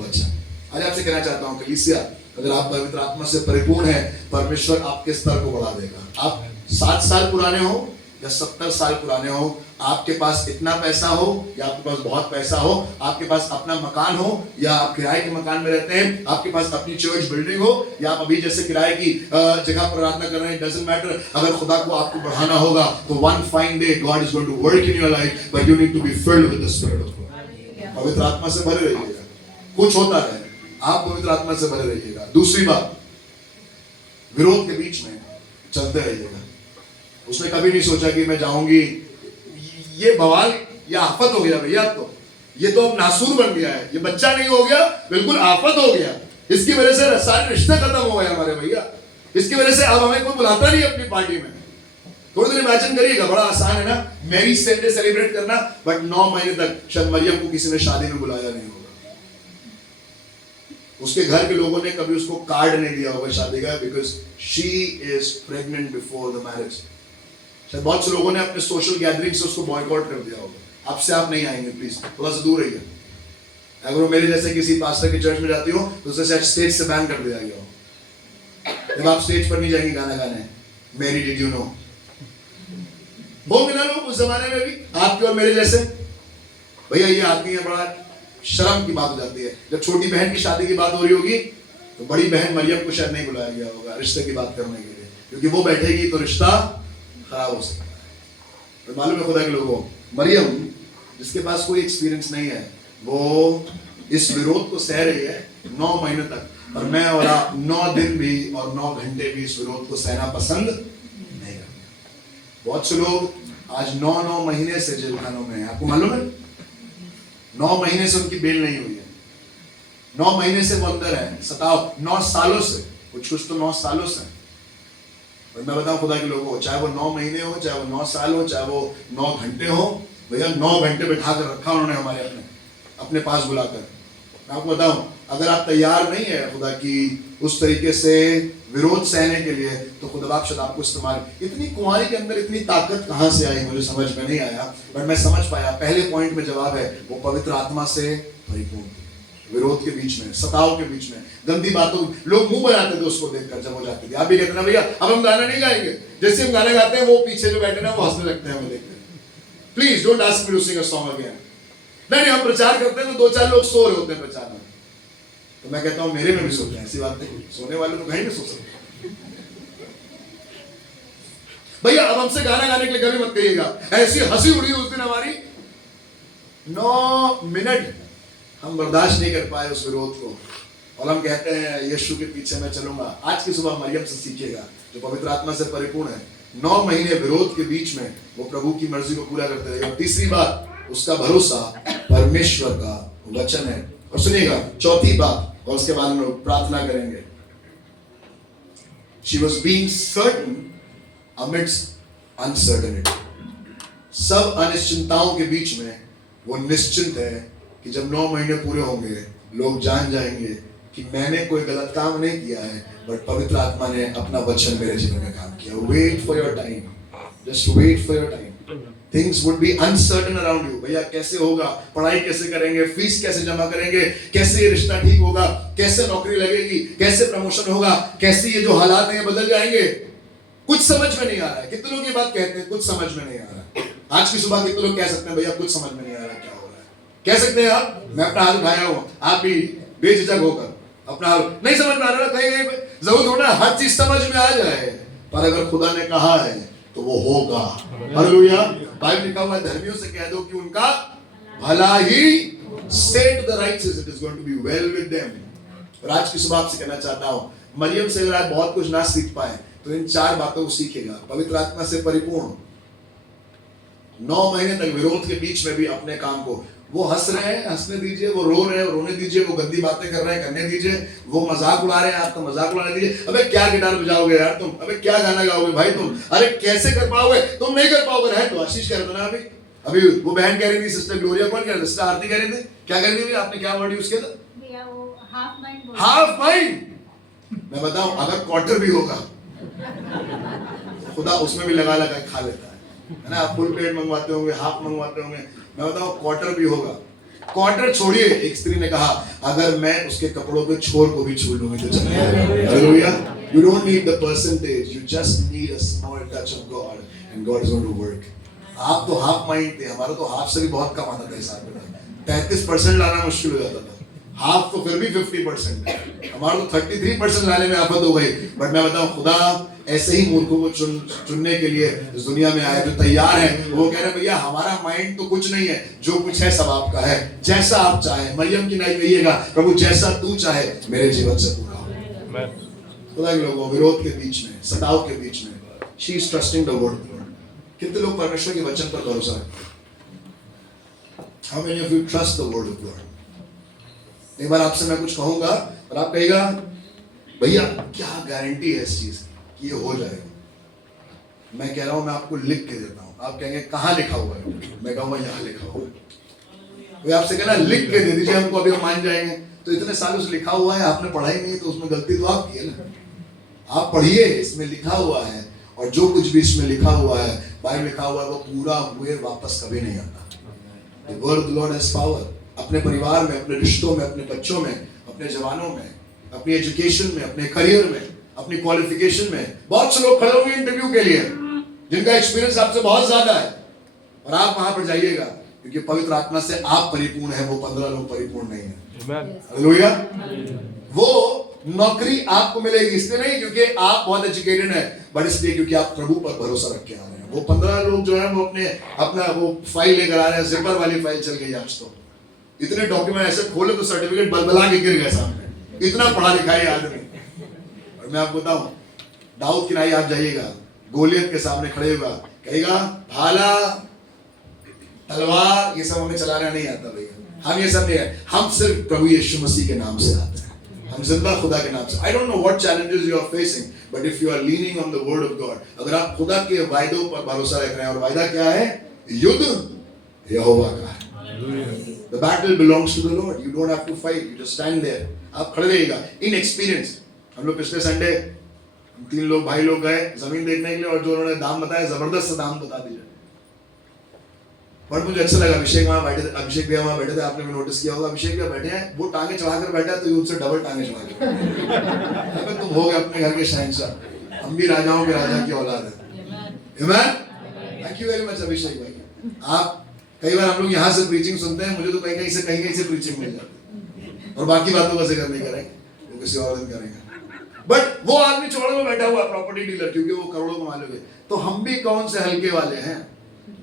वचन। आज आपसे कहना चाहता हूं कलीसिया, अगर आप पवित्र आत्मा से परिपूर्ण हैं, परमेश्वर आपके स्तर को बढ़ा देगा। आप 7 साल पुराने हो या 70 साल पुराने हो, आपके पास इतना पैसा हो या आपके पास बहुत पैसा हो, आपके पास अपना मकान हो या आप किराए के मकान में रहते हैं, आपके पास अपनी चर्च बिल्डिंग हो या आप अभी जैसे किराए की जगह पर प्रार्थना कर रहे हैं, डजंट मैटर। अगर खुदा को आपको बढ़ाना होगा तो one fine day God is going to work in your life, but you need to be filled with the spirit of God. पवित्र आत्मा से भरे रहिएगा, कुछ होता है, आप पवित्र आत्मा से भरे रहिएगा। दूसरी बात, विरोध के बीच में चलते रहिएगा। उसने कभी नहीं सोचा कि मैं जाऊंगी, ये बवाल, ये आफत हो गया भैया, अब तो ये तो अब नासूर बन गया है, ये बच्चा नहीं हो गया, बिल्कुल आफत हो गया। इसकी वजह से सारे रिश्ते खत्म हो गए हमारे भैया, इसकी वजह से अब हमें कोई बुलाता नहीं अपनी पार्टी में। थोड़ी देर इमेजिन करिएगा, बड़ा आसान है ना मैरिज संडे सेलिब्रेट करना, बट 9 महीने तक शायद मरियम को किसी ने शादी में बुलाया नहीं होगा। उसके घर के लोगों ने कभी उसको कार्ड नहीं दिया होगा शादी का, because she is pregnant before the marriage. शायद बहुत से लोगों ने अपने सोशल गैदरिंग से उसको बॉयकॉट कर दिया होगा, आपसे आप नहीं आएंगे, प्लीज थोड़ा सा दूर रहिए। अगर वो मेरे जैसे किसी पास्टर की चर्च में जाती हो तो उसे शायद स्टेज से बैन कर दिया गया हो। जब आप स्टेज पर नहीं जाएंगे गाना गाने, मैरी डिड यू नो, होंगे ना लोग उस जमाने में भी आपके और मेरे जैसे। भैया ये आदमी है, बड़ा शर्म की बात हो जाती है जब छोटी बहन की शादी की बात हो रही होगी तो बड़ी बहन मरियम को शायद नहीं बुलाया गया होगा रिश्ते की बात करने के लिए, क्योंकि वो बैठेगी तो रिश्ता खराब हो सकता है। तो मालूम है खुदा के लोगों, मरियम जिसके पास कोई एक्सपीरियंस नहीं है, वो इस विरोध को सह रही है 9 महीने तक, और मैं और आप 9 दिन भी और 9 घंटे भी इस विरोध को सहना पसंद नहीं करते। बहुत से लोग आज 9 महीने से जेल खानों में हैं, आपको मालूम है? 9 महीने से उनकी बेल नहीं हुई है, 9 महीने से वो अंदर है, सताओ 9 सालों से, कुछ तो 9 सालों से। और मैं बताऊं खुदा के लोगों, चाहे वो 9 महीने हो, चाहे वो 9 साल हो, चाहे वो 9 घंटे हो, भैया 9 घंटे बिठा कर रखा उन्होंने हमारे अपने पास बुलाकर। मैं आपको बताऊं, अगर आप तैयार नहीं है खुदा की उस तरीके से विरोध सहने के लिए, तो खुदा बाप शायद आपको इस्तेमाल। इतनी कुंवारी के अंदर इतनी ताकत कहां से आई मुझे समझ में नहीं आया, बट मैं समझ पाया पहले पॉइंट में जवाब है, वो पवित्र आत्मा से परिपूर्ण थी। विरोध के बीच में, सताव के बीच में, गंदी बातों, लोग मुंह बनाते थे उसको देखकर जब हो जाती थी। आप भी कहते ना भैया अब हम गाना नहीं गाएंगे, जैसे हम गाना गाते हैं वो पीछे जो बैठे ना वो हंसने लगते हैं हमें देखकर। Please don't ask me to sing a song again. नहीं, हम प्रचार करते हैं तो 2-4 लोग सो रहे होते हैं प्रचार में, तो मैं कहता हूं मेरे में भी सोते हैं, ऐसी बात नहीं, सोने वाले तो कहीं नहीं सो सकते। भैया अब हमसे गाना गाने के लिए कभी मत कहिएगा, ऐसी हंसी उड़ी उस दिन हमारी 9 मिनट हम बर्दाश्त नहीं कर पाए उस विरोध को, और हम कहते हैं यीशु के पीछे मैं चलूंगा। आज की सुबह मरियम से सीखिएगा जो पवित्र आत्मा से परिपूर्ण है। 9 महीने विरोध के बीच में वो प्रभु की मर्जी को पूरा करते रहे। और तीसरी बात, उसका भरोसा परमेश्वर का वचन है। और सुनिएगा चौथी बात, और उसके बाद हम लोग प्रार्थना करेंगे। She was being certain amidst uncertainty. सब अनिश्चितताओं के बीच में वो निश्चिंत है कि जब 9 महीने पूरे होंगे लोग जान जाएंगे कि मैंने कोई गलत काम नहीं किया है, बट पवित्र आत्मा ने अपना वचन मेरे जीवन में काम किया। Wait for your time, just wait for your time. Things would be uncertain around you. भैया कैसे होगा, पढ़ाई कैसे करेंगे, फीस कैसे जमा करेंगे, कैसे ये रिश्ता ठीक होगा, कैसे नौकरी लगेगी, कैसे प्रमोशन होगा, कैसे ये जो हालात हैं बदल जाएंगे, कुछ समझ में नहीं आ रहा है। कितने लोग ये बात कहते हैं, कुछ समझ में नहीं आ रहा है। आज की सुबह कितने लोग कह सकते हैं भैया कुछ समझ में नहीं आ रहा क्या हो रहा है, कह सकते हैं आप। मैं अपना हाथ उठाया हूं, आप भी बेझिझक होकर अपना हाल नहीं समझ में आ रहा, कहीं कहीं जरूर होना हर चीज समझ में आ जाए, पर अगर खुदा ने कहा है तो वो होगा। हालेलुया। बाइबल लिखा हुआ है धर्मियों से कह दो कि उनका भला ही, say to the righteous it is going to be well with them। और आज की सुबह आपसे कहना चाहता हूं, मरियम से अगर आप बहुत कुछ ना सीख पाए तो इन 4 बातों को सीखेगा। पवित्र आत्मा से परिपूर्ण, 9 महीने तक विरोध के बीच में भी अपने काम को, वो हंस रहे हैं हंसने दीजिए, वो रो रहे हैं रोने दीजिए, वो गंदी बातें कर रहे हैं करने दीजिए, वो मजाक उड़ा रहे हैं आपका मजाक उड़ाने दीजिए। अबे क्या गिटार बजाओगे यार तुम, अबे क्या गाना गाओगे भाई तुम, अरे कैसे कर पाओगे, तुम नहीं कर पाओगे। है तो आशीष कह रहे थे ना अभी वो बहन कह रही थी, सिस्टर ग्लोरिया कौन कह रही थी, सिस्टर आरती कह रही थी, क्या कह रही थी, आपने क्या वर्ड यूज किया था, हाफ माइंड। मैं बताऊं अगर क्वार्टर भी होगा खुदा उसमें भी लगा लगा खा लेता है ना। फुल प्लेट मंगवाते होंगे, हाफ मंगवाते होंगे, मैं बताऊं क्वार्टर भी होगा। क्वार्टर छोड़िए, एक स्त्री ने कहा अगर मैं उसके कपड़ों के छोर को भी छू लूंगी तो चलेगा। Hallelujah. You don't need the percentage, you just need a small touch of God and God is going to work। आप तो हाफ माइंड थे, हमारा तो हाफ से भी बहुत कम आता था हिसाब में, 33% लाना मुश्किल हो जाता था, हाफ तो फिर भी 50% है, हमारा तो 33% लाने में आफत हो गई। बट मैं बताऊं खुदा ऐसे ही मूर्खों को चुनने के लिए इस दुनिया में आए जो तैयार हैं। वो कह रहे हैं भैया हमारा माइंड तो कुछ नहीं है, जो कुछ है सब आपका है, जैसा आप चाहे। मरियम की नहीं कहिएगा प्रभु जैसा तू चाहे मेरे जीवन से पूरा हो। खुदा के लोगों विरोध के बीच में, सताव के बीच में, she is trusting the word of God. कितने लोग परमेश्वर के वचन पर भरोसा रखते हैं? How many of you trust the word of God? एक बार आपसे मैं कुछ कहूंगा और आप कहेगा भैया क्या गारंटी है इस चीज की ये हो जाएगा। मैं कह रहा हूं मैं आपको लिख के देता हूं, आप कहेंगे कहां लिखा हुआ है, मैं कहूंगा यहां लिखा हुआ है। कोई आपसे कहना लिख के दे दीजिए हमको, अभी हम मान जाएंगे। तो इतने साल उस लिखा हुआ है, आपने पढ़ा ही नहीं तो उसमें गलती तो आपकी है ना। आप पढ़िए, इसमें लिखा हुआ है, और जो कुछ भी इसमें लिखा हुआ है, बाइबल लिखा हुआ है, वो पूरा हुए वापस कभी नहीं आता। The word of the Lord has power। अपने परिवार में, अपने रिश्तों में, अपने बच्चों में, अपने जवानों में, अपनी एजुकेशन में, अपने करियर में, अपनी क्वालिफिकेशन में। बहुत से लोग खड़े होंगे इंटरव्यू के लिए जिनका एक्सपीरियंस आपसे बहुत ज्यादा है, और आप वहां पर जाइएगा क्योंकि पवित्र आत्मा से आप परिपूर्ण है, वो 15 लोग परिपूर्ण नहीं है। हालेलुया। वो नौकरी आपको मिलेगी इसलिए नहीं क्योंकि आप बहुत एजुकेटेड हैं, बट इसलिए क्योंकि आप प्रभु पर भरोसा रख के आ रहे हैं। वो 15 लोग जो है वो अपना वो फाइल लेकर आ रहे हैं, जिपर वाली फाइल चल गई आज तो, इतने डॉक्यूमेंट ऐसे खोले तो सर्टिफिकेट बलबला के गिर गए सामने, इतना पढ़ा लिखा है आदमी। और मैं आपको बताऊं दाऊद की नाई आप जाइएगा, गोलियत के सामने खड़े होगा, कहेगा भाला तलवार ये सब हमें चलाना नहीं आता भैया, हम ये सब नहीं है, हम सिर्फ प्रभु यीशु मसीह के नाम से आते हैं, हम जिंदा खुदा के नाम से। I don't know what challenges you are facing, but if you are leaning on the word of God, अगर आप खुदा के वायदों पर भरोसा रख रहे हैं, और वायदा क्या है, युद्ध यहोवा का है। The battle belongs to the Lord. You don't have to fight. You just stand there. आप खड़े रहिएगा। Inexperienced। हम लोग पिछले संडे 3 लोग भाई लोग गए जमीन देखने के लिए, और जो उन्होंने दाम बताया जबरदस्त दाम बता दीजिए। बट मुझे अच्छा लगा, अभिषेक वहां बैठे थे, अभिषेक भैया वहां बैठे थे, आपने भी नोटिस किया होगा, अभिषेक भैया बैठे हैं, वो टांगे चढ़ाकर बैठा है तो उनसे डबल टांगे चढ़ा के तुम हो गए अपने घर के शहंशाह, हम भी राजाओं के राजा की औलाद है। आमीन। थैंक यू वेरी मच अभिषेक भाई। आप कई बार हम लोग यहाँ से प्रीचिंग सुनते हैं, मुझे तो कहीं कहीं से प्रीचिंग मिल जाती है, और बाकी बातों का जिक्र नहीं करेंगे, वो किसी और दिन करेंगे। बट वो आदमी चौड़े में बैठा हुआ प्रॉपर्टी डीलर, क्योंकि वो करोड़ों कमा लोगे। तो हम भी कौन से हल्के वाले हैं?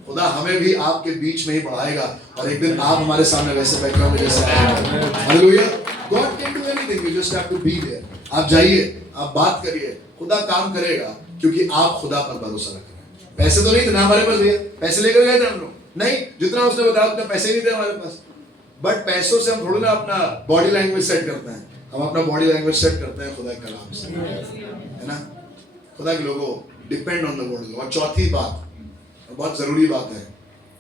खुदा हमें भी आपके बीच में ही बढ़ाएगा और एक दिन आप हमारे सामने वैसे बैठे होंगे जैसे hallelujah. God can do anything, you just have to be there. आप जाइए, आप बात करिए, खुदा काम करेगा, क्योंकि आप खुदा पर भरोसा रख रहे हैं। पैसे तो नहीं थे ना हमारे पास भैया, पैसे लेकर गए थे हम लोग नहीं, जितना उसने बताया उतना पैसे नहीं थे हमारे पास। बट पैसों से हम थोड़ी ना अपना बॉडी लैंग्वेज सेट करते हैं, हम अपना बॉडी लैंग्वेज सेट करते हैं खुदा के कलाम से, है ना। खुदा के लोगों डिपेंड ऑन द वर्ड। और चौथी बात, बहुत जरूरी बात है,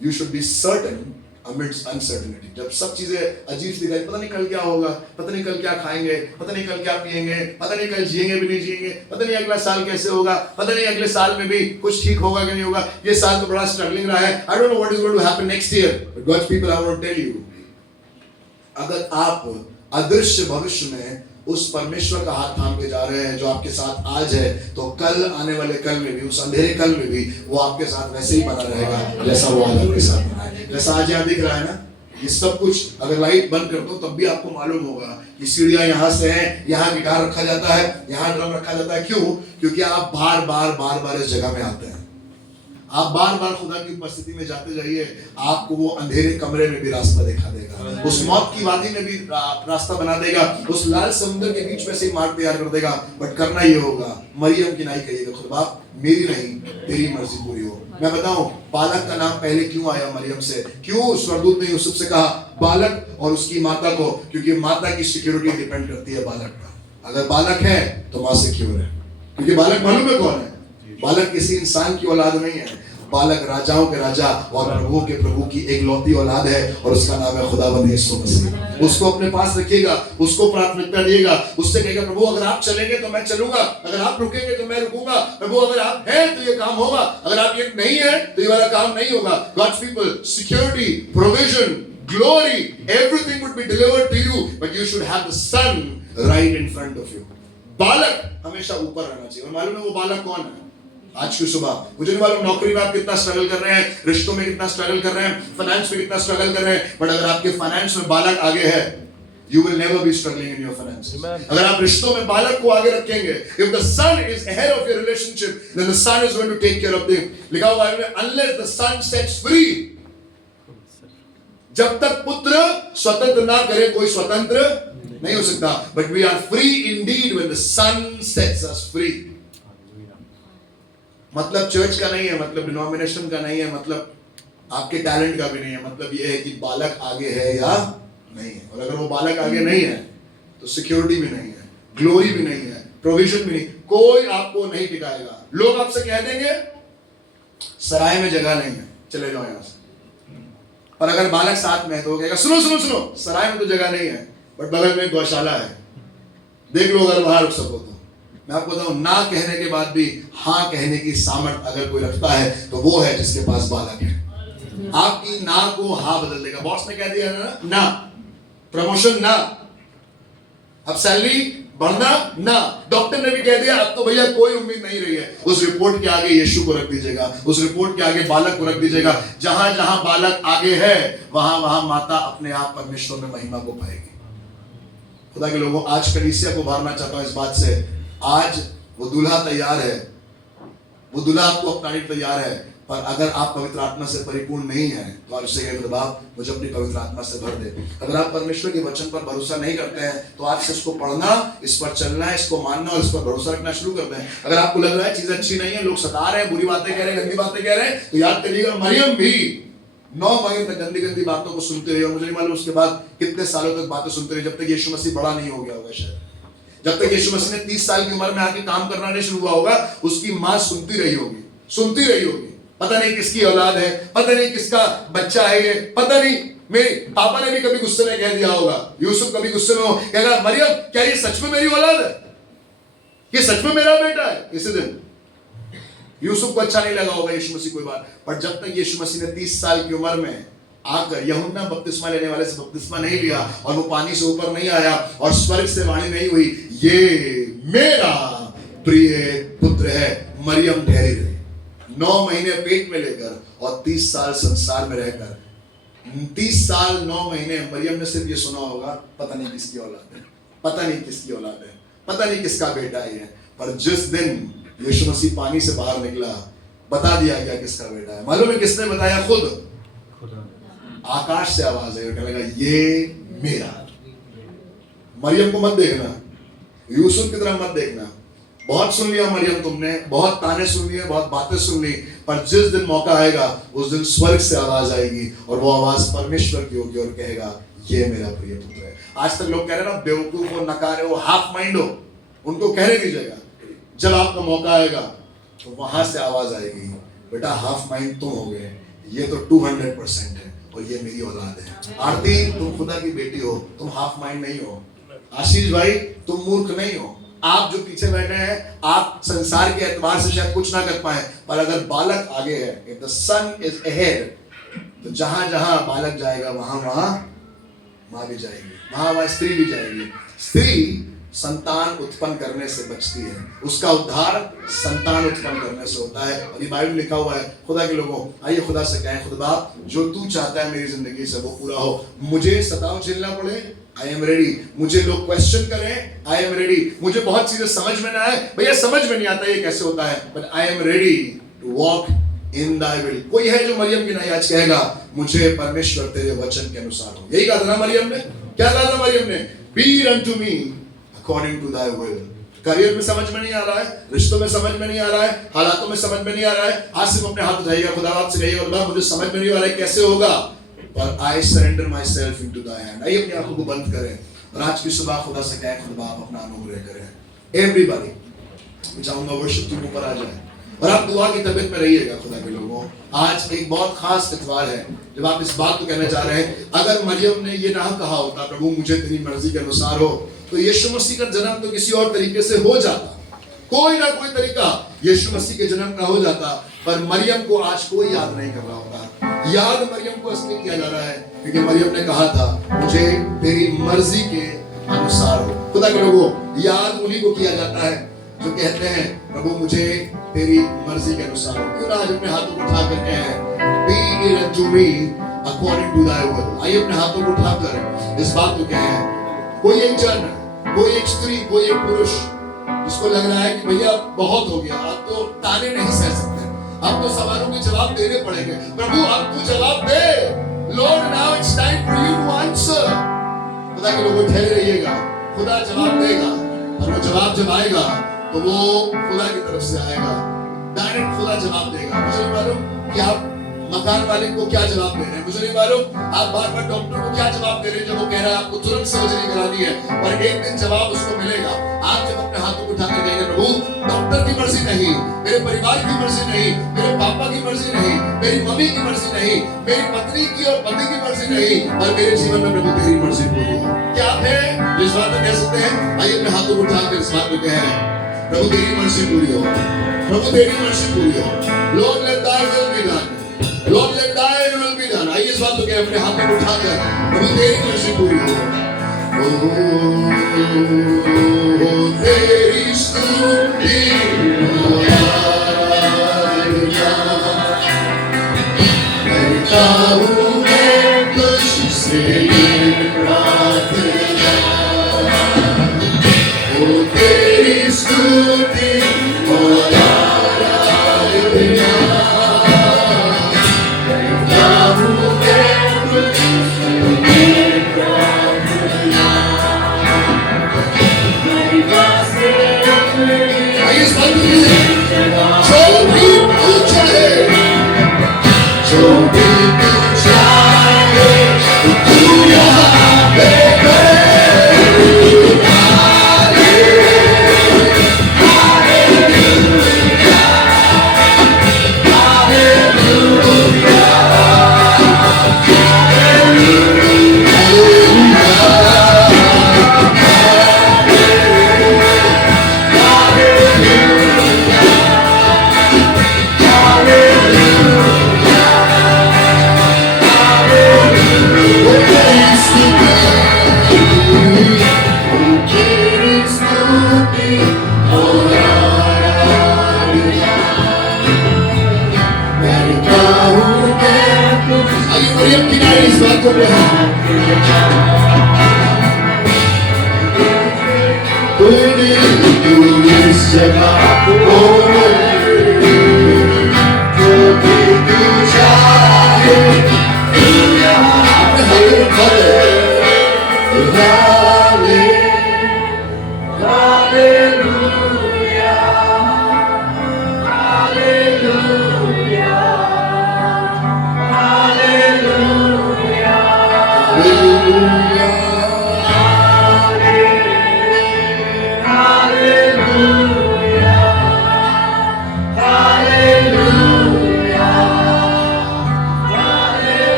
you should be certain amidst uncertainty. जब सब चीजें अजीब सी दिखाई, पता नहीं कल क्या होगा, पता नहीं कल क्या खाएंगे, पता नहीं कल क्या पिएंगे, पता नहीं कल जिएंगे भी नहीं जिएंगे, पता नहीं अगला साल कैसे होगा, पता नहीं अगले साल में भी कुछ ठीक होगा कि नहीं होगा, ये साल तो बड़ा स्ट्रगलिंग रहा है, I don't know what is going to happen next year. But God's people, I want to tell you, अगर आप अदृश्य भविष्य में उस परमेश्वर का हाथ थाम के जा रहे हैं जो आपके साथ आज है, तो कल आने वाले कल में भी, उस अंधेरे कल में भी वो आपके साथ वैसे ही बना रहेगा जैसा वो आज आपके साथ बना है। जैसा आज यहाँ दिख रहा है ना, ये सब कुछ अगर लाइट बंद कर दो तब भी आपको मालूम होगा कि सीढ़ियां यहाँ से हैं, यहाँ गिटार रखा जाता है, यहाँ ड्रम रखा जाता है। क्यों? क्योंकि आप बार बार इस जगह में आते हैं, आप बार बार खुदा की उपस्थिति में जाते जाइए, आपको वो अंधेरे कमरे में भी रास्ता दिखा देगा, उस मौत की वादी में भी रास्ता बना देगा, उस लाल समुद्र के बीच में से मार्ग तैयार कर देगा। बट करना ये होगा, मरियम की नहीं कहिएगा, खुदा मेरी नहीं तेरी मर्जी पूरी हो। मैं बताऊं बालक का नाम पहले क्यों आया मरियम से? क्यों स्वर्गदूत ने यूसुफ से कहा बालक और उसकी माता को? क्योंकि माता की सिक्योरिटी डिपेंड करती है बालक पर। अगर बालक है तो मां सिक्योर है, क्योंकि बालक मालूम है कौन है? बालक किसी इंसान की औलाद नहीं है, बालक राजाओं के राजा और प्रभुओं के प्रभु की एक लौती औलाद है, और उसका नाम है खुदावंद यीशु मसीह। उसको अपने पास रखिएगा, उसको प्राथमिकता दिएगा, उससे कहेगा प्रभु अगर आप चलेंगे तो मैं चलूंगा, अगर आप रुकेंगे तो मैं रुकूंगा, प्रभु अगर आप हैं तो ये काम होगा, अगर आप ये नहीं है तो ये वाला काम नहीं होगा। God's people, security, provision, glory, everything would be delivered to you, but you should have the son right in front of you. बालक हमेशा ऊपर रहना चाहिए। और मालूम है वो बालक कौन है? आज की सुबह, मुझे नहीं मालूम नौकरी में आप कितना स्ट्रगल कर रहे हैं, रिश्तों में कितना स्ट्रगल कर रहे हैं, फाइनेंस में कितना स्ट्रगल कर रहे हैं, बट अगर आपके फाइनेंस में बालक आगे है, you will never be struggling in your finances. अगर आप रिश्तों में बालक को आगे रखेंगे, if the son is ahead of your relationship, then the son is going to take care of them. लिखा हुआ है unless the son sets free, जब तक पुत्र स्वतंत्र ना करे कोई स्वतंत्र नहीं हो सकता। But we are free indeed when the son sets us free. मतलब चर्च का नहीं है, मतलब डिनोमिनेशन का नहीं है, मतलब आपके टैलेंट का भी नहीं है, मतलब ये है कि बालक आगे है या नहीं है। और अगर वो बालक आगे नहीं है तो सिक्योरिटी भी नहीं है, ग्लोरी भी नहीं है, प्रोविजन भी नहीं, कोई आपको नहीं टिकाएगा। लोग आपसे कह देंगे सराय में जगह नहीं है, चले जाओ यहां से। और अगर बालक साथ में है तो वो कहेगा सुनो सुनो सुनो, सराय में तो जगह नहीं है, बट बगल में एक गौशाला है, देख लो अगर वहां रुक सको तो। मैं आपको बताऊं, ना कहने के बाद भी हाँ कहने की सामर्थ्य अगर कोई रखता है तो वो है जिसके पास बालक है। आपकी ना को हाँ बदल देगा। बॉस ने कह दिया ना, प्रमोशन ना, अब सैलरी बढ़ना ना, डॉक्टर ने भी कह दिया अब तो भैया कोई उम्मीद नहीं रही है, उस रिपोर्ट के आगे यीशु को रख दीजिएगा, उस रिपोर्ट के आगे बालक को रख दीजिएगा। जहां जहां बालक आगे है वहां वहां माता अपने आप परमेश्वर में महिमा को पाएगी। खुदा के लोगों, आज कलीसिया को भरना चाहता हूं इस बात से, आज वो दूल्हा तैयार है, वो दूल्हा आपको अपनाने तैयार है, पर अगर आप पवित्र आत्मा से परिपूर्ण नहीं है तो आप उससे कहेंगे बाप मुझे अपनी पवित्र आत्मा से भर दे। अगर आप परमेश्वर के वचन पर भरोसा नहीं करते हैं तो आज से इसको पढ़ना, इस पर चलना, इसको मानना और इस पर भरोसा रखना शुरू कर दें। अगर आपको लग रहा है चीज अच्छी नहीं है, लोग सता रहे हैं, बुरी बातें कह रहे हैं, गंदी बातें कह रहे हैं, तो याद करिएगा मरियम भी 9 महीने तक गंदी गंदी बातों को सुनते रही, और मुझे नहीं मालूम उसके बाद कितने सालों तक बातें सुनते रही, जब तक यीशु मसीह बड़ा नहीं हो गया होगा। शायद जब तक यीशु मसीह ने 30 साल की उम्र में आके काम करना नहीं शुरू हुआ होगा, उसकी माँ सुनती रही होगी, पता नहीं किसकी औलाद है, पता नहीं किसका बच्चा है ये, पता नहीं। मेरे पापा ने भी कभी गुस्से में कह दिया होगा, यूसुफ कभी गुस्से में हो कहेगा मरियम क्या ये सच में मेरी औलाद है, ये सच में मेरा बेटा है। इसी दिन यूसुफ को अच्छा नहीं लगा होगा यीशु मसीह कोई बात, पर जब तक यीशु मसीह ने 30 साल की उम्र में आकर यूहन्ना बपतिस्मा लेने वाले से बपतिस्मा नहीं लिया और वो पानी से ऊपर नहीं आया और स्वर्ग से वाणी नहीं हुई ये मेरा प्रिय पुत्र है, मरियम ठहरी रही 9 महीने पेट में लेकर और 30 साल संसार में रहकर, 30 साल 9 महीने मरियम ने सिर्फ ये सुना होगा पता नहीं किसकी औलाद है, पता नहीं किसकी औलाद है, पता नहीं किसका बेटा है ये, पर जिस दिन यीशु मसीह पानी से बाहर निकला, बता दिया गया किसका बेटा है। मालूम है किसने बताया? खुद। आकाश से आवाज आई और कहने लगा ये मेरा। मरियम को मत देखना, यूसुफ की तरह मत देखना। बहुत सुन लिया मरियम तुमने, बहुत ताने सुन लिए, बहुत बातें सुन ली, पर जिस दिन मौका आएगा उस दिन स्वर्ग से आवाज आएगी और वो आवाज परमेश्वर की होगी और कहेगा ये मेरा प्रिय पुत्र है। आज तक लोग कह रहे हैं ना बेवकूफ हो, नकारे हो, हाफ माइंड हो, उनको कहने दीजिएगा। जब आपका मौका आएगा तो वहां से आवाज आएगी बेटा हाफ माइंड तुम हो गए, ये तो 200% है और ये मेरी औलाद है। आरती तुम खुदा की बेटी हो, तुम हाफ माइंड नहीं हो। आशीष भाई तुम मूर्ख नहीं हो। आप जो पीछे बैठे हैं आप संसार के एतबार से शायद कुछ ना कर पाए, पर अगर बालक आगे है, if the son is ahead, तो जहां जहां बालक जाएगा वहां वहां मां भी जाएगी, वहां वहां स्त्री भी जाएगी। स्त्री संतान उत्पन्न करने से बचती है, उसका उद्धार संतान उत्पन्न करने से होता है। और ये बाइबल में लिखा हुआ है। खुदा के लोगों आइए खुदा से कहें, खुदा बाप जो तू चाहता है मेरी जिंदगी से वो पूरा हो। मुझे सताव झेलना पड़े, आई एम रेडी। मुझे लोग क्वेश्चन करें, आई एम रेडी। मुझे बहुत चीजें समझ में ना आए, भैया समझ में नहीं आता ये कैसे होता है, but I am ready to walk in thy will. कोई है जो मरियम की नहीं आज कहेगा मुझे परमेश्वर तेरे वचन के अनुसार हो। यही कहा था ना मरियम ने, क्या कहा था मरियम ने? Be unto me according to thy will. Career में समझ में नहीं आ रहा है, रिश्तों में समझ में नहीं आ रहा है, हालातों में समझ में नहीं आ रहा है, आज सिर्फ अपने हाथ उठाइएगा, खुदा आपसे कहिएगा खुदा मुझे समझ में नहीं आ रहा है कैसे होगा, पर I surrender my self into Dai hand. आइए अपनी आंखों को बंद करें और आज की सुबह खुदा से कहें खुदा आप अपना अनुग्रह करें। एवरीबॉडी मैं चाहूंगा वर्शिप टीम ऊपर आ जाए और आप दुआ की तबीयत में रहिएगा। खुदा के लोगों आज एक बहुत खास इतवार है जब आप इस बात को कहना चाह रहे हैं। अगर मरियम ने ये ना कहा होता प्रभु मुझे तेरी मर्जी के अनुसार हो, तो यीशु मसीह का जन्म तो किसी और तरीके से हो जाता, कोई ना कोई तरीका यीशु मसीह के जन्म का हो जाता, पर मरियम को आज कोई याद नहीं कर रहा होता। याद मरियम को इसलिए किया जा रहा है क्योंकि मरियम ने कहा था मुझे तेरी मर्जी के अनुसार हो। खुदा के लोगों याद उन्हीं को किया जाता है जो कहते हैं प्रभु मुझे तेरी मर्जी के अनुसार हो। क्यों ना आज अपने हाथों को उठा कर कहें be it to me according to thy will. आइए अपने हाथों को उठाकर इस बात को कहें। कोई एक जन, कोई एक स्त्री, कोई एक पुरुष जिसको लग रहा है कि भैया बहुत हो गया, अब तो ताने नहीं सह सकते, अब तो सवालों के जवाब देने पड़ेंगे, प्रभु अब तू जवाब दे। Lord now it's time for you to answer. खुदा के लोगों ठहरे रहिएगा, खुदा जवाब देगा और वो जवाब जब आएगा तो वो खुदा की तरफ से आएगा, डायरेक्ट खुदा जवाब देगा। मुझे नहीं मालूम कि आप मकान मालिक को क्या जवाब दे रहे हैं, मुझे नहीं मालूम आप बार बार डॉक्टर को क्या जवाब दे रहे हैं जब वो कह रहा है आपको तुरंत सर्जरी करानी है, पर एक दिन जवाब उसको मिलेगा। आप जब अपने हाथों को उठाकर कहेंगे प्रभु डॉक्टर की मर्जी नहीं, मेरे परिवार की मर्जी नहीं, मेरे पापा की मर्जी नहीं, मेरी मम्मी की मर्जी नहीं, मेरी पत्नी की और पति की मर्जी नहीं, और मेरे जीवन में प्रभु तेरी मर्जी पूरी हो। क्या आप है इस बात में कह सकते हैं? आइए अपने हाथों को उठाकर इस बात में कहें प्रभु तेरी मर्जी पूरी हो, प्रभु तेरी मर्जी पूरी हो। Lord let thy will be done, Lord let thy will be done. आइए इस बात को कहें अपने हाथों को उठाकर प्रभु तेरी मर्जी पूरी हो। तेरी स्तुति करता हूँ मैं तुझसे प्रार्थना, ओ तेरी स्तुति और आराधना करता हूँ मैं तुझसे प्रार्थना। आइए इस बात को जो भी तू चाहे, जो भी तू चाहे तू यहाँ पे कर। Thank you. जगह को जो भी तू चाहे तू यहाँ है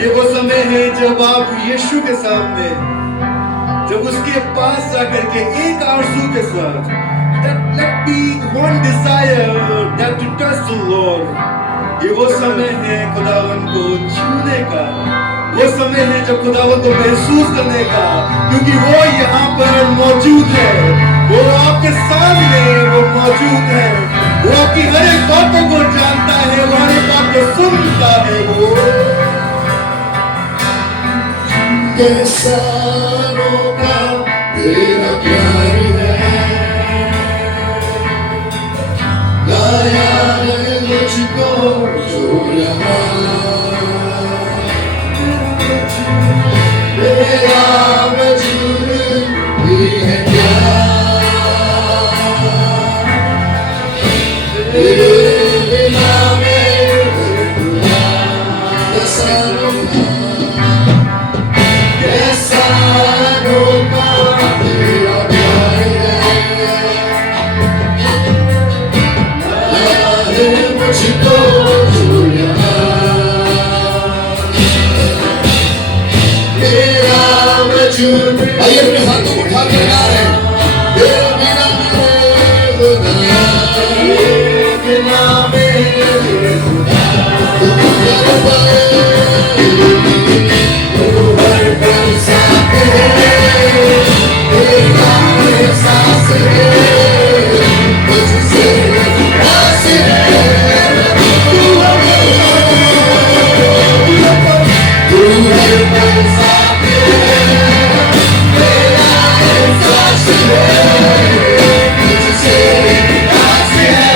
ये वो समय है जब आप यीशु के सामने, जब उसके पास जाकर के एक आरज़ू के साथ, let be one desire that to touch the Lord. ये वो समय है खुदावन को छूने का, वो समय है जब खुदावन को महसूस करने का, क्योंकि वो यहाँ पर मौजूद है, वो आपके सामने वो मौजूद है, वो आपकी हर एक बातों को जानता है, वो हर एक बात को सुनता है। वो कैसा रोका तेरा प्यार है, लाया है मुझको जो यहाँ तेरा वजूद भी है क्या, तेरे बिना मेरे कैसा रोका तेरा प्यार है, मुझको जो यहाँ तेरा वजूद। आइए अपने हाथों को उठा कर गा रहे हैं, तेरे बिना मेरे खुदा, तेरे बिना मेरे खुदा, तू हर पल साथ है, तेरा एहसास है, मुझसे रास है, तू हर पल साथ है, तेरा एहसास है, मुझसे रास है,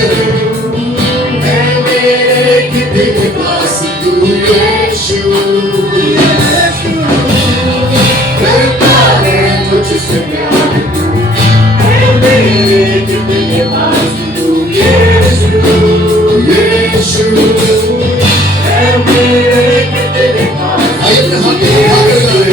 है मेरे कितने पास तू यीशु करता है मुझसे प्यार है मेरे कितने पास तू यीशु है मेरे कितने पास आइए अपने हाथ को उठा कर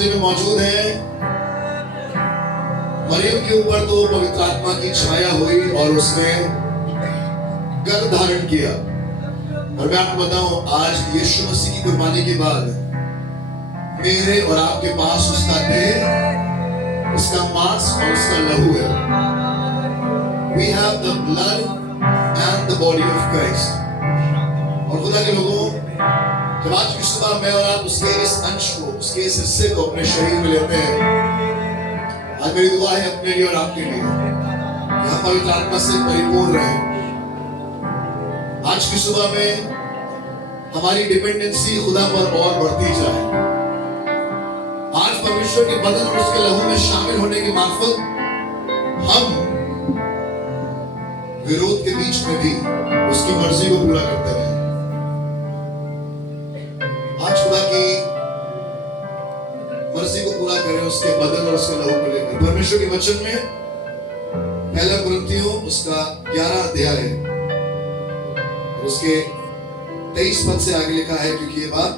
गाएं मौजूद है। मरियम के ऊपर तो पवित्र आत्मा की छाया हुई और उसने गर्भ धारण किया। और मैं आपको बताऊं, आज यीशु मसीह की कुर्बानी के बाद मेरे और आपके पास उसका देह, उसका मांस और उसका लहू है। We have the blood and the body of Christ। और खुदा के लोगों, जब आज की सुबह मैं और आप उसके इस अंश को, उसके इस हिस्से को अपने शरीर में लेते हैं, आज मेरी दुआ है अपने लिए और आपके लिए कि हम पवित्र आत्मा से परिपूर्ण रहें। आज की सुबह में हमारी डिपेंडेंसी खुदा पर और बढ़ती जाए। आज परमेश्वर के बदन और उसके लहू में शामिल होने के मार्फत हम विरोध के बीच में भी उसकी मर्जी को पूरा करते हैं। आज खुदा की मर्जी को पूरा करें, उसके बदन और उसके लहू को लेकर। परमेश्वर के वचन में पहला कुरिन्थियों उसका 11 अध्याय उसके 23 पद से आगे लिखा है, क्योंकि ये बात